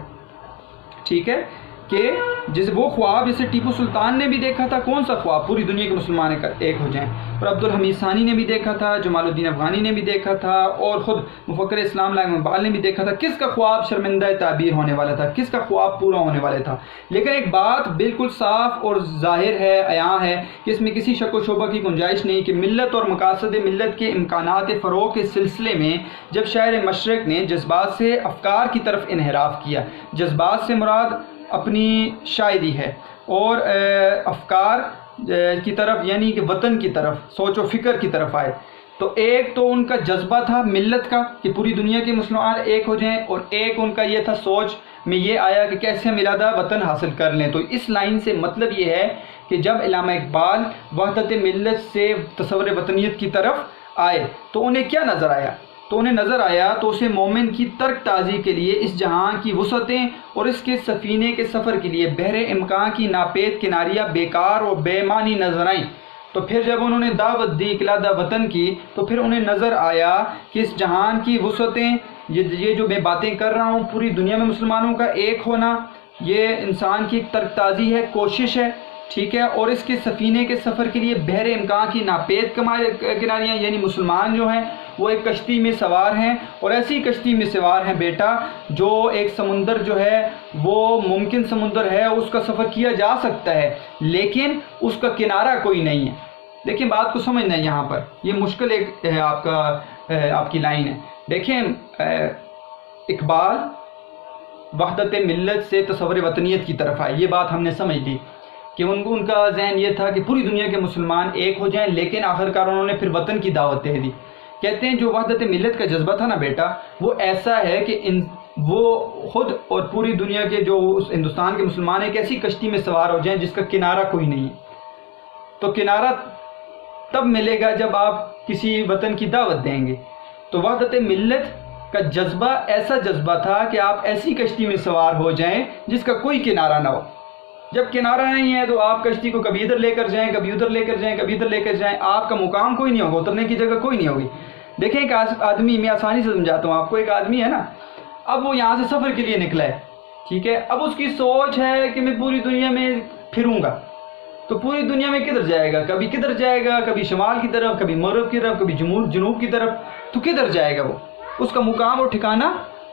ٹھیک ہے، کہ جیسے وہ خواب جیسے ٹیپو سلطان نے بھی دیکھا تھا، کون سا خواب؟ پوری دنیا کے مسلمان ایک ہو جائیں. اور عبدالحمید ثانی نے بھی دیکھا تھا، جمال الدین افغانی نے بھی دیکھا تھا، اور خود مفکر اسلام علامہ اقبال نے بھی دیکھا تھا. کس کا خواب شرمندہ تعبیر ہونے والا تھا؟ کس کا خواب پورا ہونے والا تھا؟ لیکن ایک بات بالکل صاف اور ظاہر ہے، عیاں ہے کہ اس میں کسی شک و شبہ کی گنجائش نہیں کہ ملت اور مقاصد ملت کے امکانات فروغ کے سلسلے میں جب شاعر مشرق نے جذبات سے افکار کی طرف انحراف کیا، جذبات سے مراد اپنی شاعری ہے، اور افکار کی طرف یعنی کہ وطن کی طرف، سوچ و فکر کی طرف آئے، تو ایک تو ان کا جذبہ تھا ملت کا کہ پوری دنیا کے مسلمان ایک ہو جائیں، اور ایک ان کا یہ تھا سوچ میں یہ آیا کہ کیسے ہم ارادہ وطن حاصل کر لیں. تو اس لائن سے مطلب یہ ہے کہ جب علامہ اقبال وحدت ملت سے تصور وطنیت کی طرف آئے تو انہیں کیا نظر آیا؟ تو اسے مومن کی ترک تازی کے لیے اس جہاں کی وسعتیں اور اس کے سفینے کے سفر کے لیے بحر امکان کی ناپید کناریاں بیکار اور بے معنی نظر آئیں. تو پھر جب انہوں نے دعوت دی اقلادہ وطن کی تو پھر انہیں نظر آیا کہ اس جہان کی وسعتیں، یہ جو میں باتیں کر رہا ہوں، پوری دنیا میں مسلمانوں کا ایک ہونا، یہ انسان کی ترک تازی ہے، کوشش ہے، ٹھیک ہے، اور اس کے سفینے کے سفر کے لیے بحر امکان کی ناپید کناریاں، یعنی مسلمان جو ہیں وہ ایک کشتی میں سوار ہیں، اور ایسی کشتی میں سوار ہیں بیٹا جو ایک سمندر جو ہے وہ ممکن سمندر ہے، اس کا سفر کیا جا سکتا ہے لیکن اس کا کنارہ کوئی نہیں ہے. دیکھیں بات کو سمجھنا ہے یہاں پر، یہ مشکل ایک ہے آپ کی لائن ہے. دیکھیں اقبال وحدت ملت سے تصور وطنیت کی طرف آئے، یہ بات ہم نے سمجھ لی کہ ان کا ذہن یہ تھا کہ پوری دنیا کے مسلمان ایک ہو جائیں، لیکن آخرکار انہوں نے پھر وطن کی دعوت دے دی. کہتے ہیں جو وحدت ملت کا جذبہ تھا نا بیٹا، وہ ایسا ہے کہ وہ خود اور پوری دنیا کے جو ہندوستان کے مسلمان ایک ایسی کشتی میں سوار ہو جائیں جس کا کنارہ کوئی نہیں ہے. تو کنارہ تب ملے گا جب آپ کسی وطن کی دعوت دیں گے. تو وحدت ملت کا جذبہ ایسا جذبہ تھا کہ آپ ایسی کشتی میں سوار ہو جائیں جس کا کوئی کنارہ نہ ہو. جب کنارہ نہیں ہے تو آپ کشتی کو کبھی ادھر لے کر جائیں، کبھی ادھر لے کر جائیں، کبھی ادھر لے کر جائیں، آپ کا مقام کوئی نہیں ہوگا، اترنے کی جگہ کوئی نہیں ہوگی. دیکھیں ایک آدمی، میں آسانی سے سمجھاتا ہوں آپ کو، ایک آدمی ہے نا، اب وہ یہاں سے سفر کے لیے نکلا ہے، ٹھیک ہے، اب اس کی سوچ ہے کہ میں پوری دنیا میں پھروں گا. تو پوری دنیا میں کدھر جائے گا؟ کبھی کدھر جائے گا، کبھی شمال کی طرف، کبھی مغرب کی طرف، کبھی جنوب کی طرف. تو کدھر جائے گا وہ؟ اس کا مقام اور ٹھکانہ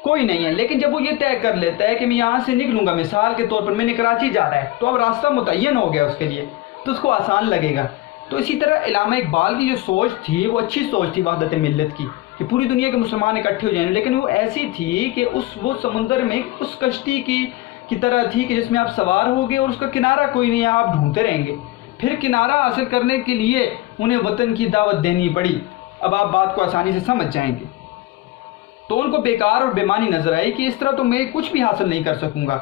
کوئی نہیں ہے. لیکن جب وہ یہ طے کر لیتا ہے کہ میں یہاں سے نکلوں گا، مثال کے طور پر میں نے کراچی جانا ہے، تو اب راستہ متعین ہو گیا اس کے لیے، تو اس کو آسان لگے گا. تو اسی طرح علامہ اقبال کی جو سوچ تھی وہ اچھی سوچ تھی وحدت ملت کی کہ پوری دنیا کے مسلمان اکٹھے ہو جائیں، لیکن وہ ایسی تھی کہ وہ سمندر میں اس کشتی کی طرح تھی کہ جس میں آپ سوار ہوگے اور اس کا کنارہ کوئی نہیں ہے، آپ ڈھونڈتے رہیں گے. پھر کنارہ حاصل کرنے کے لیے انہیں وطن کی دعوت دینی پڑی. اب آپ بات کو آسانی سے سمجھ جائیں گے. تو ان کو بیکار اور بے معنی نظر آئی کہ اس طرح تو میں کچھ بھی حاصل نہیں کر سکوں گا.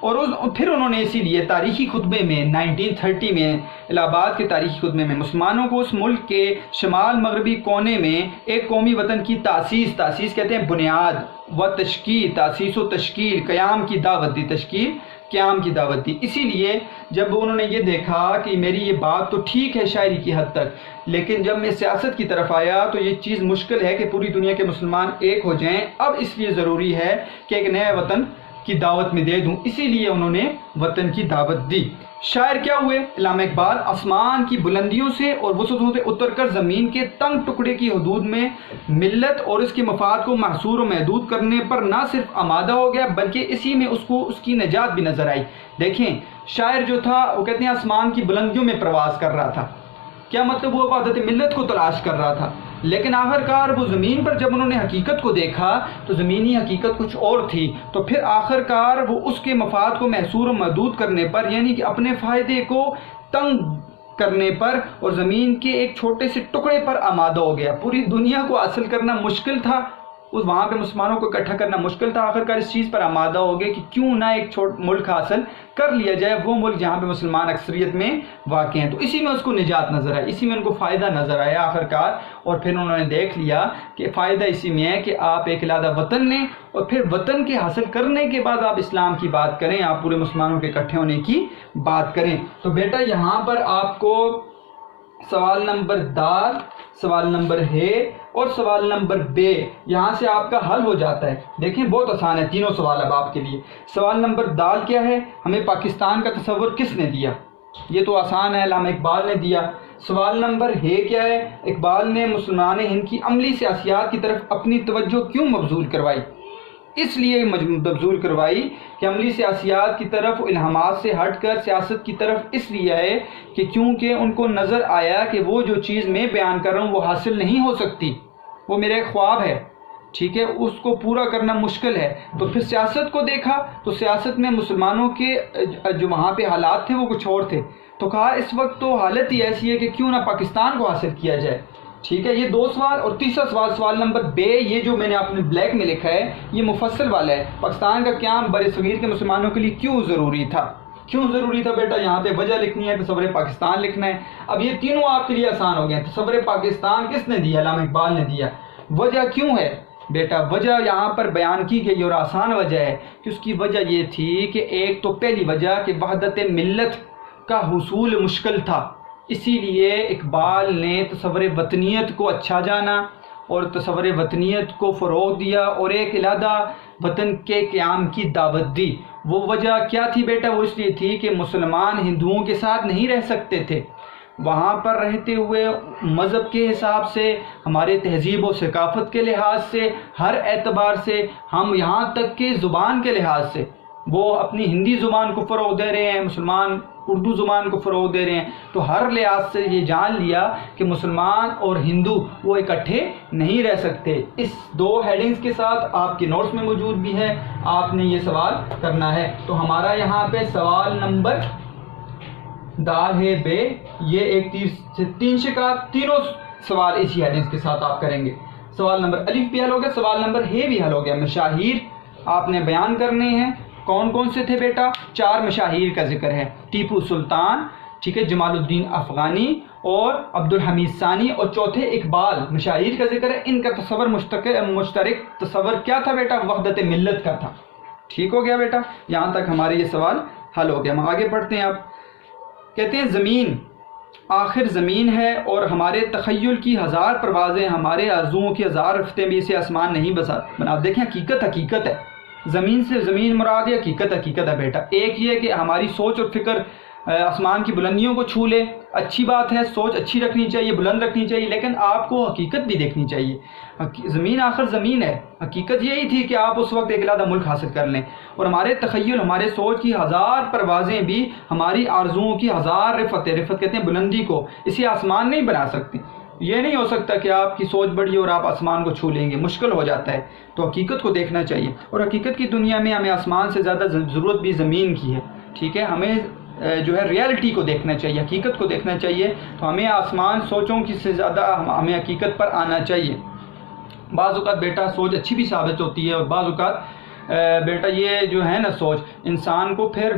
اور پھر انہوں نے اسی لیے تاریخی خطبے میں 1930 میں الہ آباد کے تاریخی خطبے میں مسلمانوں کو اس ملک کے شمال مغربی کونے میں ایک قومی وطن کی تاسیس کہتے ہیں بنیاد و تشکیل، تاسیس و تشکیل، قیام کی دعوت دی، تشکیل قیام کی دعوت دی. اسی لیے جب انہوں نے یہ دیکھا کہ میری یہ بات تو ٹھیک ہے شاعری کی حد تک، لیکن جب میں سیاست کی طرف آیا تو یہ چیز مشکل ہے کہ پوری دنیا کے مسلمان ایک ہو جائیں. اب اس لیے ضروری ہے کہ ایک نئے وطن کی دعوت میں دے دوں. اسی لیے انہوں نے وطن کی دعوت دی. شاعر کیا ہوئے؟ علامہ اقبال آسمان کی بلندیوں سے اور وسعتوں سے اتر کر زمین کے تنگ ٹکڑے کی حدود میں ملت اور اس کے مفاد کو محصور و محدود کرنے پر نہ صرف آمادہ ہو گیا بلکہ اسی میں اس کی نجات بھی نظر آئی. دیکھیں شاعر جو تھا وہ کہتے ہیں آسمان کی بلندیوں میں پرواز کر رہا تھا. کیا مطلب؟ وہ وحدت ملت کو تلاش کر رہا تھا، لیکن آخرکار وہ زمین پر جب انہوں نے حقیقت کو دیکھا تو زمینی حقیقت کچھ اور تھی. تو پھر آخرکار وہ اس کے مفاد کو محصور و محدود کرنے پر، یعنی کہ اپنے فائدے کو تنگ کرنے پر اور زمین کے ایک چھوٹے سے ٹکڑے پر آمادہ ہو گیا. پوری دنیا کو حاصل کرنا مشکل تھا، وہاں پہ مسلمانوں کو اکٹھا کرنا مشکل تھا. آخرکار اس چیز پر آمادہ ہو گئے کہ کیوں نہ ایک ملک حاصل کر لیا جائے، وہ ملک جہاں پہ مسلمان اکثریت میں واقع ہیں. تو اسی میں اس کو نجات نظر آئی، اسی میں ان کو فائدہ نظر آیا آخرکار. اور پھر انہوں نے دیکھ لیا کہ فائدہ اسی میں ہے کہ آپ ایک علیحدہ وطن لیں اور پھر وطن کے حاصل کرنے کے بعد آپ اسلام کی بات کریں، آپ پورے مسلمانوں کے اکٹھے ہونے کی بات کریں. تو بیٹا یہاں پر آپ کو سوال نمبر ہے اور سوال نمبر بے، یہاں سے آپ کا حل ہو جاتا ہے. دیکھیں بہت آسان ہے تینوں سوال اب آپ کے لیے. سوال نمبر دال کیا ہے؟ ہمیں پاکستان کا تصور کس نے دیا؟ یہ تو آسان ہے، علامہ اقبال نے دیا. سوال نمبر ہے کیا ہے؟ اقبال نے مسلمان ہند کی عملی سیاسیات کی طرف اپنی توجہ کیوں مبذول کروائی؟ اس لیے مبذول کروائی کہ عملی سیاسیات کی طرف الہامات سے ہٹ کر سیاست کی طرف اس لیے آئے کہ کیونکہ ان کو نظر آیا کہ وہ جو چیز میں بیان کر رہا ہوں وہ حاصل نہیں ہو سکتی، وہ میرا ایک خواب ہے، ٹھیک ہے، اس کو پورا کرنا مشکل ہے. تو پھر سیاست کو دیکھا تو سیاست میں مسلمانوں کے جو وہاں پہ حالات تھے وہ کچھ اور تھے، تو کہا اس وقت تو حالت ہی ایسی ہے کہ کیوں نہ پاکستان کو حاصل کیا جائے. ٹھیک ہے، یہ دو سوال. اور تیسرا سوال، سوال نمبر بے، یہ جو میں نے آپ نے بلیک میں لکھا ہے یہ مفصل والا ہے. پاکستان کا قیام بر صغیر کے مسلمانوں کے لیے کیوں ضروری تھا؟ کیوں ضروری تھا بیٹا؟ یہاں پہ وجہ لکھنی ہے، تصور پاکستان لکھنا ہے. اب یہ تینوں آپ کے لیے آسان ہو گئے. تصور پاکستان کس نے دیا؟ علامہ اقبال نے دیا. وجہ کیوں ہے بیٹا؟ وجہ یہاں پر بیان کی گئی اور آسان وجہ ہے کہ اس کی وجہ یہ تھی کہ ایک تو پہلی وجہ کہ وحدت ملت کا حصول مشکل تھا، اسی لیے اقبال نے تصور وطنیت کو اچھا جانا اور تصور وطنیت کو فروغ دیا اور ایک علیحدہ وطن کے قیام کی دعوت دی. وہ وجہ کیا تھی بیٹا؟ وہ اس لیے تھی کہ مسلمان ہندوؤں کے ساتھ نہیں رہ سکتے تھے. وہاں پر رہتے ہوئے مذہب کے حساب سے، ہمارے تہذیب و ثقافت کے لحاظ سے، ہر اعتبار سے، ہم یہاں تک کہ زبان کے لحاظ سے وہ اپنی ہندی زبان کو فروغ دے رہے ہیں، مسلمان اردو زبان کو فروغ دے رہے ہیں. تو ہر لحاظ سے یہ جان لیا کہ مسلمان اور ہندو وہ اکٹھے نہیں رہ سکتے. اس دو ہیڈنگز کے ساتھ آپ کے نوٹس میں موجود بھی ہے، آپ نے یہ سوال کرنا ہے. تو ہمارا یہاں پہ سوال نمبر دال ہے بے، یہ ایک تیر سے تین شکار، تینوں سوال اسی ہیڈنگز کے ساتھ آپ کریں گے. سوال نمبر الف بھی حل ہو گیا، سوال نمبر ہے بھی حل ہو گیا. مشاہیر آپ نے بیان کرنے ہیں. کون کون سے تھے بیٹا؟ 4 مشاہیر کا ذکر ہے. ٹیپو سلطان، ٹھیک ہے، جمال الدین افغانی اور عبد الحمید ثانی، اور چوتھے اقبال. مشاہیر کا ذکر ہے. ان کا تصور مشترک تصور کیا تھا بیٹا؟ وحدت ملت کا تھا. ٹھیک ہو گیا بیٹا، یہاں تک ہمارے یہ سوال حل ہو گیا. ہم آگے پڑھتے ہیں. آپ کہتے ہیں زمین آخر زمین ہے اور ہمارے تخیل کی 1000 پروازیں، ہمارے آرزوؤں کی 1000 رفتیں بھی اسے آسمان نہیں بنا. دیکھیں حقیقت ہے. زمین سے زمین مراد ہے، حقیقت ہے بیٹا. ایک یہ کہ ہماری سوچ اور فکر آسمان کی بلندیوں کو چھو لے، اچھی بات ہے، سوچ اچھی رکھنی چاہیے، بلند رکھنی چاہیے، لیکن آپ کو حقیقت بھی دیکھنی چاہیے. زمین آخر زمین ہے. حقیقت یہی تھی کہ آپ اس وقت ایک علیحدہ ملک حاصل کر لیں، اور ہمارے تخیل، ہمارے سوچ کی 1000 پروازیں بھی ہماری آرزوؤں کی 1000 رفت کہتے ہیں بلندی کو، اسے آسمان نہیں بنا سکتی. یہ نہیں ہو سکتا کہ آپ کی سوچ بڑی اور آپ آسمان کو چھو لیں گے، مشکل ہو جاتا ہے. تو حقیقت کو دیکھنا چاہیے، اور حقیقت کی دنیا میں ہمیں آسمان سے زیادہ ضرورت بھی زمین کی ہے. ٹھیک ہے، ہمیں جو ہے ریالٹی کو دیکھنا چاہیے، حقیقت کو دیکھنا چاہیے. تو ہمیں آسمان سوچوں کی سے زیادہ ہمیں حقیقت پر آنا چاہیے. بعض اوقات بیٹا سوچ اچھی بھی ثابت ہوتی ہے، اور بعض اوقات بیٹا یہ جو ہے نا سوچ انسان کو پھر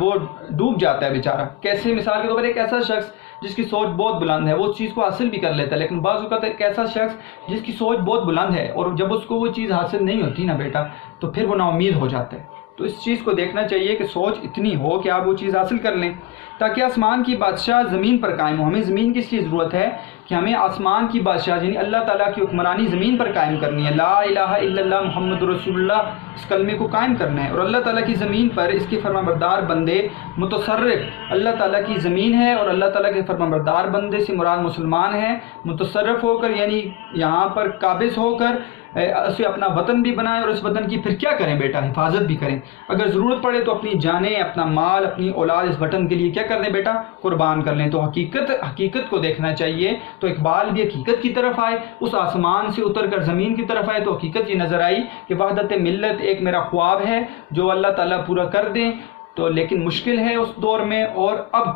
وہ ڈوب جاتا ہے بیچارہ. کیسے؟ مثال کے طور پر ایک ایسا شخص جس کی سوچ بہت بلند ہے وہ اس چیز کو حاصل بھی کر لیتا ہے، لیکن بعض اوقات ایک ایسا شخص جس کی سوچ بہت بلند ہے اور جب اس کو وہ چیز حاصل نہیں ہوتی نا بیٹا تو پھر وہ نا امید ہو جاتا ہے. تو اس چیز کو دیکھنا چاہیے کہ سوچ اتنی ہو کہ آپ وہ چیز حاصل کر لیں تاکہ آسمان کی بادشاہ زمین پر قائم ہو. ہمیں زمین کی اس لیے ضرورت ہے کہ ہمیں آسمان کی بادشاہ یعنی اللہ تعالیٰ کی حکمرانی زمین پر قائم کرنی ہے. لا الہ الا اللہ محمد رسول اللہ، اس کلمے کو قائم کرنا ہے. اور اللہ تعالیٰ کی زمین پر اس کے فرمانبردار بندے متصرف، اللہ تعالیٰ کی زمین ہے اور اللہ تعالیٰ کے فرمانبردار بندے سے مراد مسلمان ہیں. متصرف ہو کر یعنی یہاں پر قابض ہو کر اسے اپنا وطن بھی بنائیں، اور اس وطن کی پھر کیا کریں بیٹا؟ حفاظت بھی کریں. اگر ضرورت پڑے تو اپنی جانیں، اپنا مال، اپنی اولاد اس وطن کے لیے کیا کر دیں بیٹا؟ قربان کر لیں. تو حقیقت کو دیکھنا چاہیے. تو اقبال بھی حقیقت کی طرف آئے، اس آسمان سے اتر کر زمین کی طرف آئے تو حقیقت یہ نظر آئی کہ وحدت ملت ایک میرا خواب ہے جو اللہ تعالیٰ پورا کر دیں. تو لیکن مشکل ہے اس دور میں، اور اب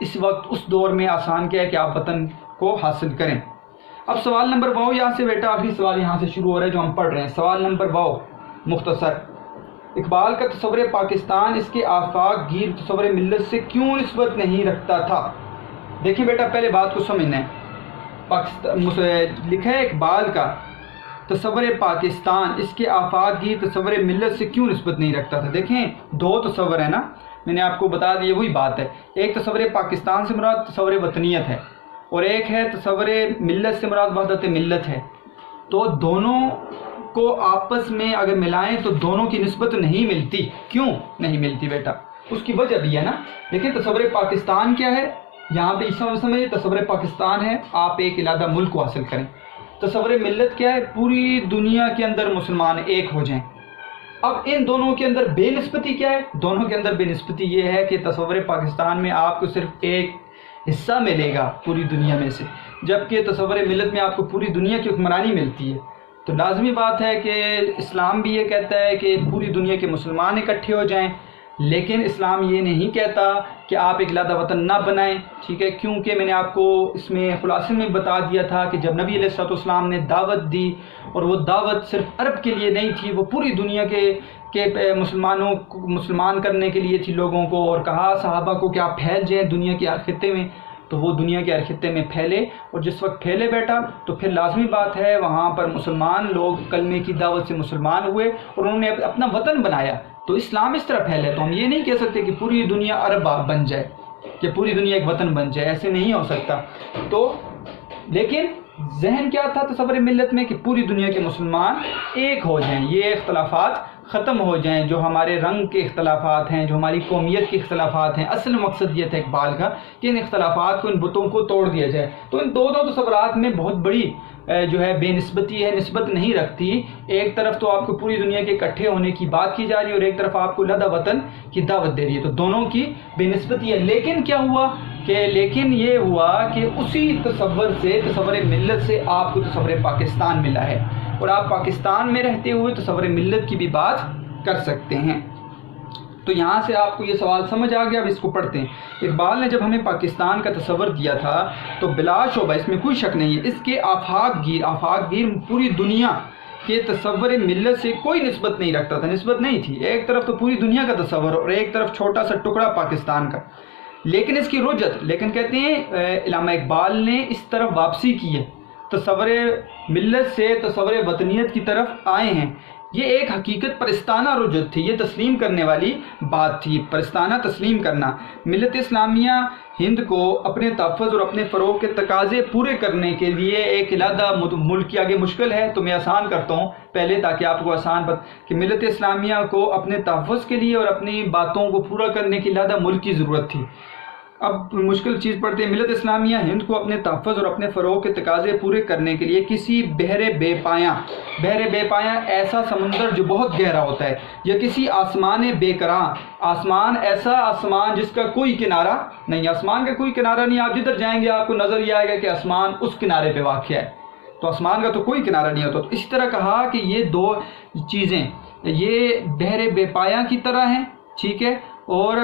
اس وقت اس دور میں آسان کیا ہے کہ آپ وطن کو حاصل کریں. اب سوال نمبر 2 یہاں سے بیٹا آخری سوال یہاں سے شروع ہو رہا ہے جو ہم پڑھ رہے ہیں. سوال نمبر 2 مختصر، اقبال کا تصور پاکستان اس کے آفاق گیر تصور ملت سے کیوں نسبت نہیں رکھتا تھا؟ دیکھیں بیٹا پہلے بات کو سمجھنا ہے. لکھا ہے اقبال کا تصور پاکستان اس کے آفاق گیر تصور ملت سے کیوں نسبت نہیں رکھتا تھا. دیکھیں 2 تصور ہے نا، میں نے آپ کو بتا دیا وہی بات ہے. ایک تصور پاکستان سے مراد تصور وطنیت ہے، اور ایک ہے تصور ملت سے مراد وحدت ملت ہے. تو دونوں کو آپس میں اگر ملائیں تو دونوں کی نسبت نہیں ملتی. کیوں نہیں ملتی بیٹا؟ اس کی وجہ بھی ہے نا. لیکن تصور پاکستان کیا ہے؟ یہاں پہ اس سمجھے تصور پاکستان ہے آپ ایک علیحدہ ملک کو حاصل کریں. تصور ملت کیا ہے؟ پوری دنیا کے اندر مسلمان ایک ہو جائیں. اب ان دونوں کے اندر بے نسبتی کیا ہے؟ دونوں کے اندر بے نسبتی یہ ہے کہ تصور پاکستان میں آپ کو صرف ایک حصہ ملے گا پوری دنیا میں سے، جبکہ تصور ملت میں آپ کو پوری دنیا کی حکمرانی ملتی ہے. تو لازمی بات ہے کہ اسلام بھی یہ کہتا ہے کہ پوری دنیا کے مسلمان اکٹھے ہو جائیں، لیکن اسلام یہ نہیں کہتا کہ آپ ایک علیحدہ وطن نہ بنائیں. ٹھیک ہے، کیونکہ میں نے آپ کو اس میں خلاصے میں بتا دیا تھا کہ جب نبی علیہ الصلوۃ والسلام نے دعوت دی، اور وہ دعوت صرف عرب کے لیے نہیں تھی، وہ پوری دنیا کے مسلمانوں کو مسلمان کرنے کے لیے تھی لوگوں کو، اور کہا صحابہ کو کہ آپ پھیل جائیں دنیا کے ہر خطے میں. تو وہ دنیا کے ہر خطے میں پھیلے، اور جس وقت پھیلے بیٹا تو پھر لازمی بات ہے وہاں پر مسلمان لوگ کلمے کی دعوت سے مسلمان ہوئے اور انہوں نے اپنا وطن بنایا. تو اسلام اس طرح پھیلے. تو ہم یہ نہیں کہہ سکتے کہ پوری دنیا عرب بن جائے، کہ پوری دنیا ایک وطن بن جائے، ایسے نہیں ہو سکتا. تو لیکن ذہن کیا تھا تصور ملت میں؟ کہ پوری دنیا کے مسلمان ایک ہو جائیں، یہ اختلافات ختم ہو جائیں، جو ہمارے رنگ کے اختلافات ہیں، جو ہماری قومیت کے اختلافات ہیں. اصل مقصد یہ تھا اقبال کا کہ ان اختلافات کو، ان بتوں کو توڑ دیا جائے. تو ان دونوں تصورات میں بہت بڑی جو ہے بے نسبتی ہے، نسبت نہیں رکھتی. ایک طرف تو آپ کو پوری دنیا کے اکٹھے ہونے کی بات کی جا رہی ہے، اور ایک طرف آپ کو علیحدہ وطن کی دعوت دے رہی ہے. تو دونوں کی بے نسبتی ہے. لیکن کیا ہوا لیکن یہ ہوا کہ اسی تصور سے، تصور ملت سے آپ کو تصور پاکستان ملا ہے، اور آپ پاکستان میں رہتے ہوئے تصور ملت کی بھی بات کر سکتے ہیں. تو یہاں سے آپ کو یہ سوال سمجھ آ گیا. اب اس کو پڑھتے ہیں. اقبال نے جب ہمیں پاکستان کا تصور دیا تھا تو بلا شبہ اس میں کوئی شک نہیں ہے، اس کے آفاق گیر پوری دنیا کے تصور ملت سے کوئی نسبت نہیں رکھتا تھا. نسبت نہیں تھی. ایک طرف تو پوری دنیا کا تصور اور ایک طرف چھوٹا سا ٹکڑا پاکستان کا. لیکن اس کی رجت، لیکن کہتے ہیں علامہ اقبال نے اس طرف واپسی کی ہے، تصور ملت سے تصور وطنیت کی طرف آئے ہیں. یہ ایک حقیقت پرستانہ رجت تھی، یہ تسلیم کرنے والی بات تھی. پرستانہ تسلیم کرنا. ملت اسلامیہ ہند کو اپنے تحفظ اور اپنے فروغ کے تقاضے پورے کرنے کے لیے ایک علیحدہ ملک کے آگے مشکل ہے. تو میں آسان کرتا ہوں پہلے تاکہ آپ کو آسان کہ ملت اسلامیہ کو اپنے تحفظ کے لیے اور اپنی باتوں کو پورا کرنے کے علیحدہ ملک کی ضرورت تھی. اب مشکل چیز پڑھتے ہیں. ملت اسلامیہ ہند کو اپنے تحفظ اور اپنے فروغ کے تقاضے پورے کرنے کے لیے کسی بحر بے پایاں ایسا سمندر جو بہت گہرا ہوتا ہے، یا کسی آسمان بے کراں، آسمان ایسا آسمان جس کا کوئی کنارہ نہیں. آسمان کا کوئی کنارہ نہیں. آپ جدھر جائیں گے آپ کو نظر یہ آئے گا کہ آسمان اس کنارے پہ واقع ہے. تو آسمان کا تو کوئی کنارہ نہیں ہوتا. تو اسی طرح کہا کہ یہ دو چیزیں یہ بحر بے پایاں کی طرح ہیں، ٹھیک ہے، اور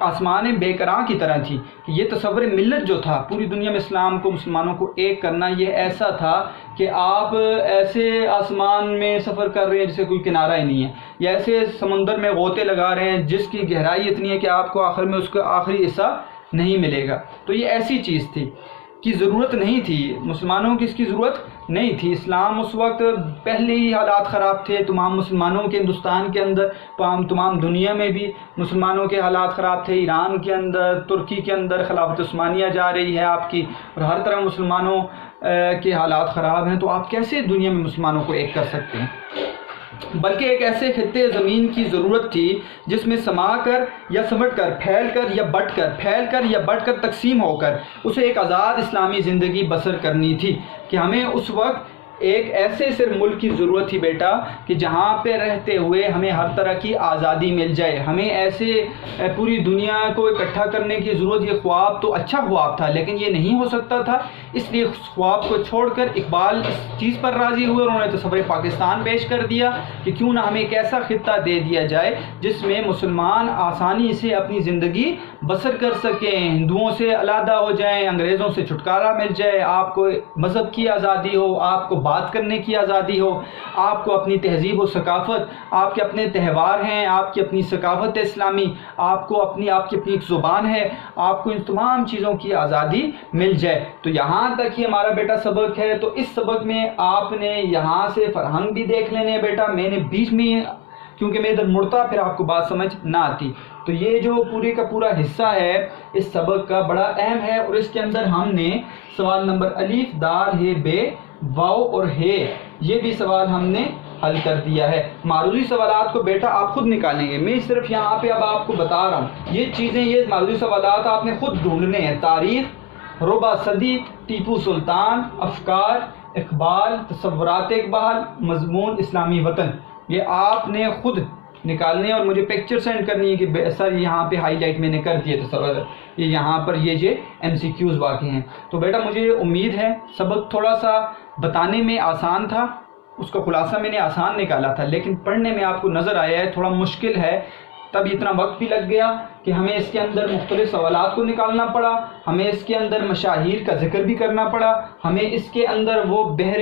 آسمان بے کراں کی طرح تھی. کہ یہ تصور ملت جو تھا پوری دنیا میں اسلام کو، مسلمانوں کو ایک کرنا، یہ ایسا تھا کہ آپ ایسے آسمان میں سفر کر رہے ہیں جسے کوئی کنارہ ہی نہیں ہے، یا ایسے سمندر میں غوطے لگا رہے ہیں جس کی گہرائی اتنی ہے کہ آپ کو آخر میں اس کا آخری حصہ نہیں ملے گا. تو یہ ایسی چیز تھی کی ضرورت نہیں تھی. مسلمانوں کی اس کی ضرورت نہیں تھی. اسلام اس وقت پہلے ہی حالات خراب تھے تمام مسلمانوں کے، ہندوستان کے اندر، تمام دنیا میں بھی مسلمانوں کے حالات خراب تھے. ایران کے اندر، ترکی کے اندر خلافت عثمانیہ جا رہی ہے آپ کی، اور ہر طرح مسلمانوں کے حالات خراب ہیں. تو آپ کیسے دنیا میں مسلمانوں کو ایک کر سکتے ہیں؟ بلکہ ایک ایسے خطے زمین کی ضرورت تھی جس میں سما کر یا سمٹ کر، پھیل کر یا بٹ کر تقسیم ہو کر اسے ایک آزاد اسلامی زندگی بسر کرنی تھی. کہ ہمیں اس وقت ایک ایسے صرف ملک کی ضرورت تھی بیٹا کہ جہاں پہ رہتے ہوئے ہمیں ہر طرح کی آزادی مل جائے. ہمیں ایسے پوری دنیا کو اکٹھا کرنے کی ضرورت. یہ خواب تو اچھا خواب تھا لیکن یہ نہیں ہو سکتا تھا، اس لیے اس خواب کو چھوڑ کر اقبال اس چیز پر راضی ہوئے اور انہوں نے تصور پاکستان پیش کر دیا کہ کیوں نہ ہمیں ایک ایسا خطہ دے دیا جائے جس میں مسلمان آسانی سے اپنی زندگی بسر کر سکیں، ہندوؤں سے علیحدہ ہو جائیں، انگریزوں سے چھٹکارا مل جائے، آپ کو مذہب کی آزادی ہو، آپ کو بات کرنے کی آزادی ہو، آپ کو اپنی تہذیب و ثقافت، آپ کے اپنے تہوار ہیں، آپ کی اپنی ثقافت اسلامی، آپ کی اپنی ایک زبان ہے، آپ کو ان تمام چیزوں کی آزادی مل جائے. تو یہاں تک ہی ہمارا بیٹا سبق ہے. تو اس سبق میں آپ نے یہاں سے فرہنگ بھی دیکھ لینے بیٹا. میں نے بیچ میں کیونکہ میں ادھر مڑتا پھر آپ کو بات سمجھ نہ آتی. تو یہ جو پورے کا پورا حصہ ہے اس سبق کا بڑا اہم ہے، اور اس کے اندر ہم نے سوال نمبر الف دال ہے بے واو اور ہے یہ بھی سوال ہم نے حل کر دیا ہے. معروضی سوالات کو بیٹا آپ خود نکالیں گے، میں صرف یہاں پہ اب آپ کو بتا رہا ہوں یہ چیزیں. یہ معروضی سوالات آپ نے خود ڈھونڈنے ہیں. تاریخ، ربع صدی، ٹیپو سلطان، افکار، اقبال، تصورات اقبال، مضمون اسلامی وطن، یہ آپ نے خود نکالنے ہیں اور مجھے پکچر سینڈ کرنی ہے کہ سر یہاں پہ ہائی لائٹ میں نے کر دیے تصور، یہ یہاں پر یہ MCQs واقع ہیں. تو بیٹا مجھے امید ہے سبق تھوڑا سا بتانے میں آسان تھا، اس کا خلاصہ میں نے آسان نکالا تھا، لیکن پڑھنے میں آپ کو نظر آیا ہے تھوڑا مشکل ہے. تب اتنا وقت بھی لگ گیا کہ ہمیں اس کے اندر مختلف سوالات کو نکالنا پڑا، ہمیں اس کے اندر مشاہیر کا ذکر بھی کرنا پڑا، ہمیں اس کے اندر وہ بحر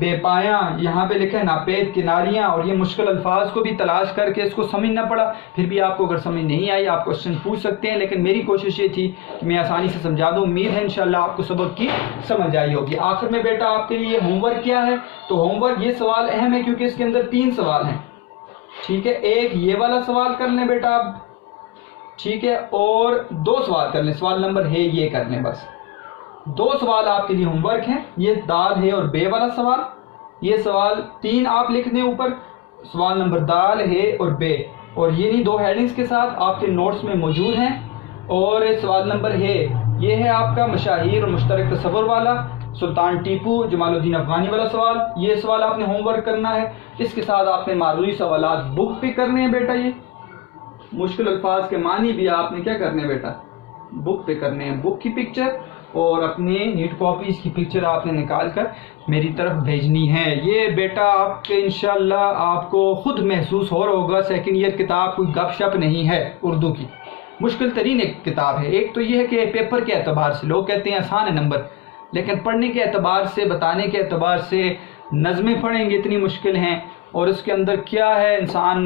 بے پایاں یہاں پہ لکھا ہے ناپید کناریاں اور یہ مشکل الفاظ کو بھی تلاش کر کے اس کو سمجھنا پڑا. پھر بھی آپ کو اگر سمجھ نہیں آئی آپ کوشچن پوچھ سکتے ہیں، لیکن میری کوشش یہ تھی کہ میں آسانی سے سمجھا دوں. امید ہے انشاءاللہ آپ کو سبق کی سمجھ آئی ہوگی. آخر میں بیٹا آپ کے لیے ہوم ورک کیا ہے؟ تو ہوم ورک یہ سوال اہم ہے کیونکہ اس کے اندر 3 سوال ہیں. ٹھیک ہے، ایک یہ والا سوال کر لیں بیٹا آپ، ٹھیک ہے، اور 2 سوال کر لیں. سوال نمبر ہے یہ کر لیں، بس 2 سوال آپ کے لیے ہوم ورک ہیں. یہ دال ہے اور بے والا سوال، یہ سوال 3 آپ لکھ دیں اوپر. سوال نمبر دال ہے اور بے، اور یہ نہیں 2 ہیڈنگز کے ساتھ آپ کے نوٹس میں موجود ہیں. اور سوال نمبر ہے یہ ہے آپ کا مشاہیر اور مشترک تصور والا، سلطان ٹیپو جمال الدین افغانی والا سوال. یہ سوال آپ نے ہوم ورک کرنا ہے. اس کے ساتھ آپ نے معروضی سوالات بک پہ کرنے ہیں بیٹا. یہ مشکل الفاظ کے معنی بھی آپ نے کیا کرنے ہیں بیٹا؟ بک پہ کرنے ہیں. بک کی پکچر اور اپنے نیٹ کاپیز کی پکچر آپ نے نکال کر میری طرف بھیجنی ہے. یہ بیٹا آپ کے انشاءاللہ آپ کو خود محسوس ہو رہا ہوگا سیکنڈ ایئر کتاب کوئی گپ شپ نہیں ہے، اردو کی مشکل ترین ایک کتاب ہے. ایک تو یہ ہے کہ پیپر کے اعتبار سے لوگ کہتے ہیں آسان ہے نمبر، لیکن پڑھنے کے اعتبار سے، بتانے کے اعتبار سے نظمیں پڑھیں گے اتنی مشکل ہیں، اور اس کے اندر کیا ہے انسان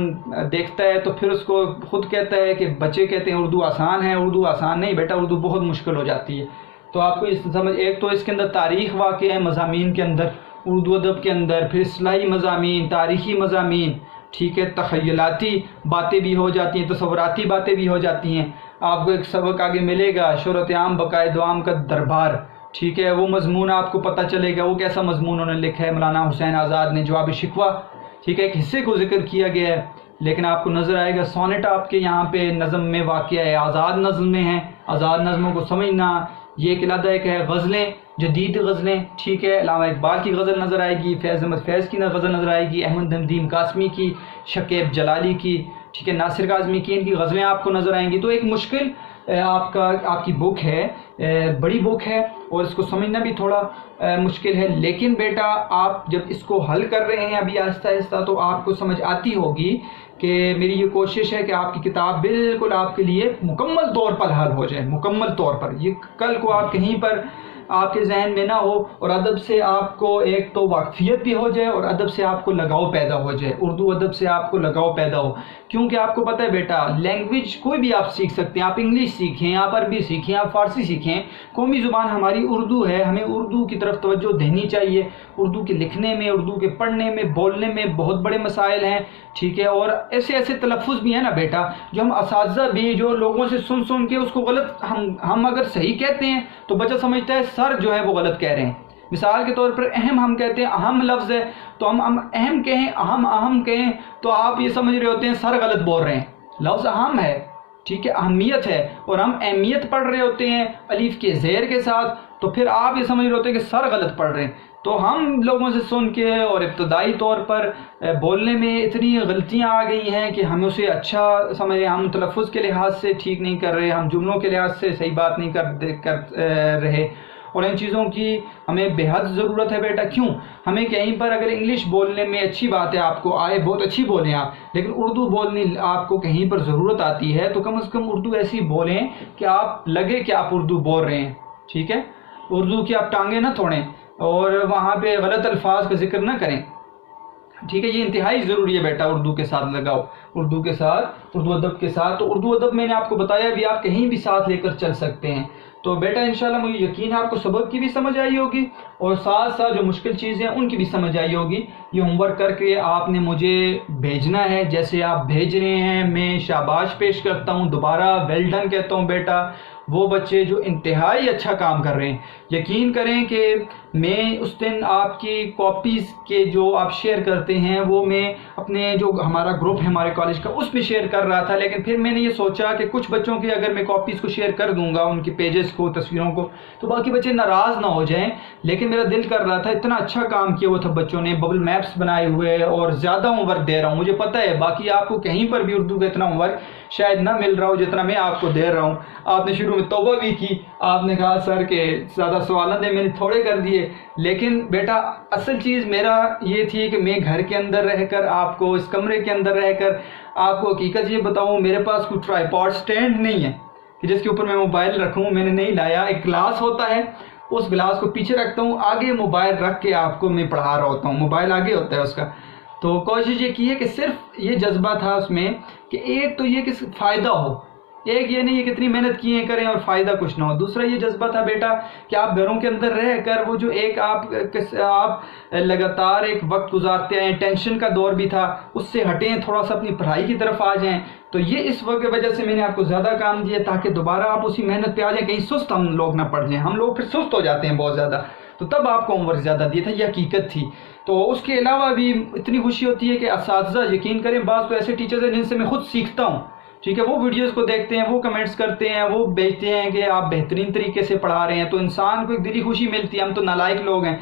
دیکھتا ہے تو پھر اس کو خود کہتا ہے کہ بچے کہتے ہیں اردو آسان ہے. اردو آسان نہیں بیٹا، اردو بہت مشکل ہو جاتی ہے. تو آپ کو اس سمجھ، ایک تو اس کے اندر تاریخ واقع ہے مضامین کے اندر، اردو ادب کے اندر، پھر اصلاحی مضامین، تاریخی مضامین، ٹھیک ہے، تخیلاتی باتیں بھی ہو جاتی ہیں، تصوراتی باتیں بھی ہو جاتی ہیں. آپ کو ایک سبق آگے ملے گا شہرت عام بقائے دوام کا دربار، ٹھیک ہے، وہ مضمون آپ کو پتہ چلے گا وہ کیسا مضمون انہوں نے لکھا ہے مولانا حسین آزاد نے، جواب شکوہ. ٹھیک ہے، ایک حصے کو ذکر کیا گیا ہے، لیکن آپ کو نظر آئے گا سونٹ آپ کے یہاں پہ نظم میں واقع ہے، آزاد نظم میں ہیں. آزاد نظموں کو سمجھنا، یہ ایک علیحدہ ایک ہے. غزلیں، جدید غزلیں، ٹھیک ہے، علامہ اقبال کی غزل نظر آئے گی، فیض احمد فیض کی غزل نظر آئے گی، احمد ندیم قاسمی کی، شکیب جلالی کی، ٹھیک ہے، ناصر کاظمی کی، ان کی غزلیں آپ کو نظر آئیں گی. تو ایک مشکل آپ کی بک ہے، بڑی بک ہے، اور اس کو سمجھنا بھی تھوڑا مشکل ہے. لیکن بیٹا آپ جب اس کو حل کر رہے ہیں ابھی آہستہ آہستہ تو آپ کو سمجھ آتی ہوگی کہ میری یہ کوشش ہے کہ آپ کی کتاب بالکل آپ کے لیے مکمل طور پر حل ہو جائے، مکمل طور پر. یہ کل کو آپ کہیں پر آپ کے ذہن میں نہ ہو، اور ادب سے آپ کو ایک تو واقفیت بھی ہو جائے اور ادب سے آپ کو لگاؤ پیدا ہو جائے، اردو ادب سے آپ کو لگاؤ پیدا ہو. کیونکہ آپ کو پتہ ہے بیٹا لینگویج کوئی بھی آپ سیکھ سکتے ہیں، آپ انگلش سیکھیں، آپ عربی سیکھیں، آپ فارسی سیکھیں، قومی زبان ہماری اردو ہے. ہمیں اردو کی طرف توجہ دینی چاہیے. اردو کے لکھنے میں، اردو کے پڑھنے میں، بولنے میں بہت بڑے مسائل ہیں، ٹھیک ہے. اور ایسے ایسے تلفظ بھی ہیں نا بیٹا جو ہم اساتذہ بھی جو لوگوں سے سن کے اس کو غلط ہم اگر صحیح کہتے ہیں تو بچہ سمجھتا ہے سر جو ہے وہ غلط کہہ رہے ہیں. مثال کے طور پر اہم ہم کہتے ہیں، اہم لفظ ہے تو ہم اہم کہیں، اہم کہیں تو آپ یہ سمجھ رہے ہوتے ہیں سر غلط بول رہے ہیں. لفظ اہم ہے، ٹھیک ہے، اہمیت ہے، اور ہم اہمیت پڑھ رہے ہوتے ہیں الف کے زیر کے ساتھ، تو پھر آپ یہ سمجھ رہے ہوتے ہیں کہ سر غلط پڑھ رہے ہیں. تو ہم لوگوں سے سن کے اور ابتدائی طور پر بولنے میں اتنی غلطیاں آ گئی ہیں کہ ہم اسے اچھا سمجھ رہے ہیں، ہم تلفظ کے لحاظ سے ٹھیک نہیں کر رہے، ہم جملوں کے لحاظ سے صحیح بات نہیں کر رہے. اور ان چیزوں کی ہمیں بے حد ضرورت ہے بیٹا. کیوں؟ ہمیں کہیں پر اگر انگلش بولنے میں اچھی بات ہے، آپ کو آئے، بہت اچھی بولیں آپ، لیکن اردو بولنے آپ کو کہیں پر ضرورت آتی ہے تو کم از کم اردو ایسی بولیں کہ آپ لگے کہ آپ اردو بول رہے ہیں. ٹھیک ہے، اردو کی آپ ٹانگیں نہ توڑیں اور وہاں پہ غلط الفاظ کا ذکر نہ کریں. ٹھیک ہے، یہ انتہائی ضروری ہے بیٹا. اردو کے ساتھ لگاؤ، اردو کے ساتھ، اردو ادب کے ساتھ. تو اردو ادب میں نے آپ کو بتایا بھی آپ کہیں بھی ساتھ لے کر چل سکتے ہیں. تو بیٹا انشاءاللہ مجھے یقین ہے آپ کو سبق کی بھی سمجھ آئی ہوگی اور ساتھ ساتھ جو مشکل چیزیں ہیں ان کی بھی سمجھ آئی ہوگی۔ یہ ہوم ورک کر کے آپ نے مجھے بھیجنا ہے، جیسے آپ بھیج رہے ہیں میں شاباش پیش کرتا ہوں، دوبارہ ویل ڈن کہتا ہوں بیٹا۔ وہ بچے جو انتہائی اچھا کام کر رہے ہیں، یقین کریں کہ میں اس دن آپ کی کاپیز کے جو آپ شیئر کرتے ہیں وہ میں اپنے جو ہمارا گروپ ہے ہمارے کالج کا اس پہ شیئر کر رہا تھا، لیکن پھر میں نے یہ سوچا کہ کچھ بچوں کے اگر میں کاپیز کو شیئر کر دوں گا، ان کے پیجز کو، تصویروں کو، تو باقی بچے ناراض نہ ہو جائیں، لیکن میرا دل کر رہا تھا، اتنا اچھا کام کیا ہوا تھا بچوں نے، ببل میپس بنائے ہوئے اور زیادہ ہوم ورک دے رہا ہوں، مجھے پتہ ہے باقی آپ کو کہیں پر بھی اردو کا اتنا ہوم ورک شاید نہ مل رہا ہو جتنا میں آپ کو دے رہا ہوں۔ آپ نے شروع میں توبہ بھی کی، آپ نے کہا سر کہ زیادہ سوالات ہیں، میں نے تھوڑے کر دیے، لیکن بیٹا اصل چیز میرا یہ تھی کہ میں گھر کے اندر رہ کر آپ کو اس کمرے کے اندر رہ کر آپ کو حقیقت یہ بتاؤں، میرے پاس کوئی ٹرائی پاڈ سٹینڈ نہیں ہے کہ جس کے اوپر میں موبائل رکھوں، میں نے نہیں لایا۔ ایک گلاس ہوتا ہے، اس گلاس کو پیچھے رکھتا ہوں، آگے موبائل رکھ کے آپ کو میں پڑھا رہا ہوتا ہوں، موبائل آگے ہوتا ہے اس کا۔ تو کوشش یہ کی ہے کہ صرف یہ جذبہ تھا اس میں کہ ایک تو یہ کہ فائدہ ہو، ایک یہ نہیں ہے کہ اتنی محنت کیے کریں اور فائدہ کچھ نہ ہو، دوسرا یہ جذبہ تھا بیٹا کہ آپ گھروں کے اندر رہ کر وہ جو ایک آپ لگاتار ایک وقت گزارتے ہیں، ٹینشن کا دور بھی تھا، اس سے ہٹیں، تھوڑا سا اپنی پڑھائی کی طرف آ جائیں۔ تو یہ اس وقت کی وجہ سے میں نے آپ کو زیادہ کام دیا تاکہ دوبارہ آپ اسی محنت پہ آ جائیں، کہیں سست ہم لوگ نہ پڑ جائیں، ہم لوگ پھر سست ہو جاتے ہیں بہت زیادہ، تو تب آپ کو ہوم ورک زیادہ دیا تھا، یہ حقیقت تھی۔ تو اس کے علاوہ بھی اتنی خوشی ہوتی ہے کہ اساتذہ یقین کریں، بعض تو ایسے ٹیچرز ہیں جن سے میں خود سیکھتا ہوں، ٹھیک ہے، وہ ویڈیوز کو دیکھتے ہیں، وہ کمنٹس کرتے ہیں، وہ بھیجتے ہیں کہ آپ بہترین طریقے سے پڑھا رہے ہیں، تو انسان کو ایک دلی خوشی ملتی ہے۔ ہم تو نالائق لوگ ہیں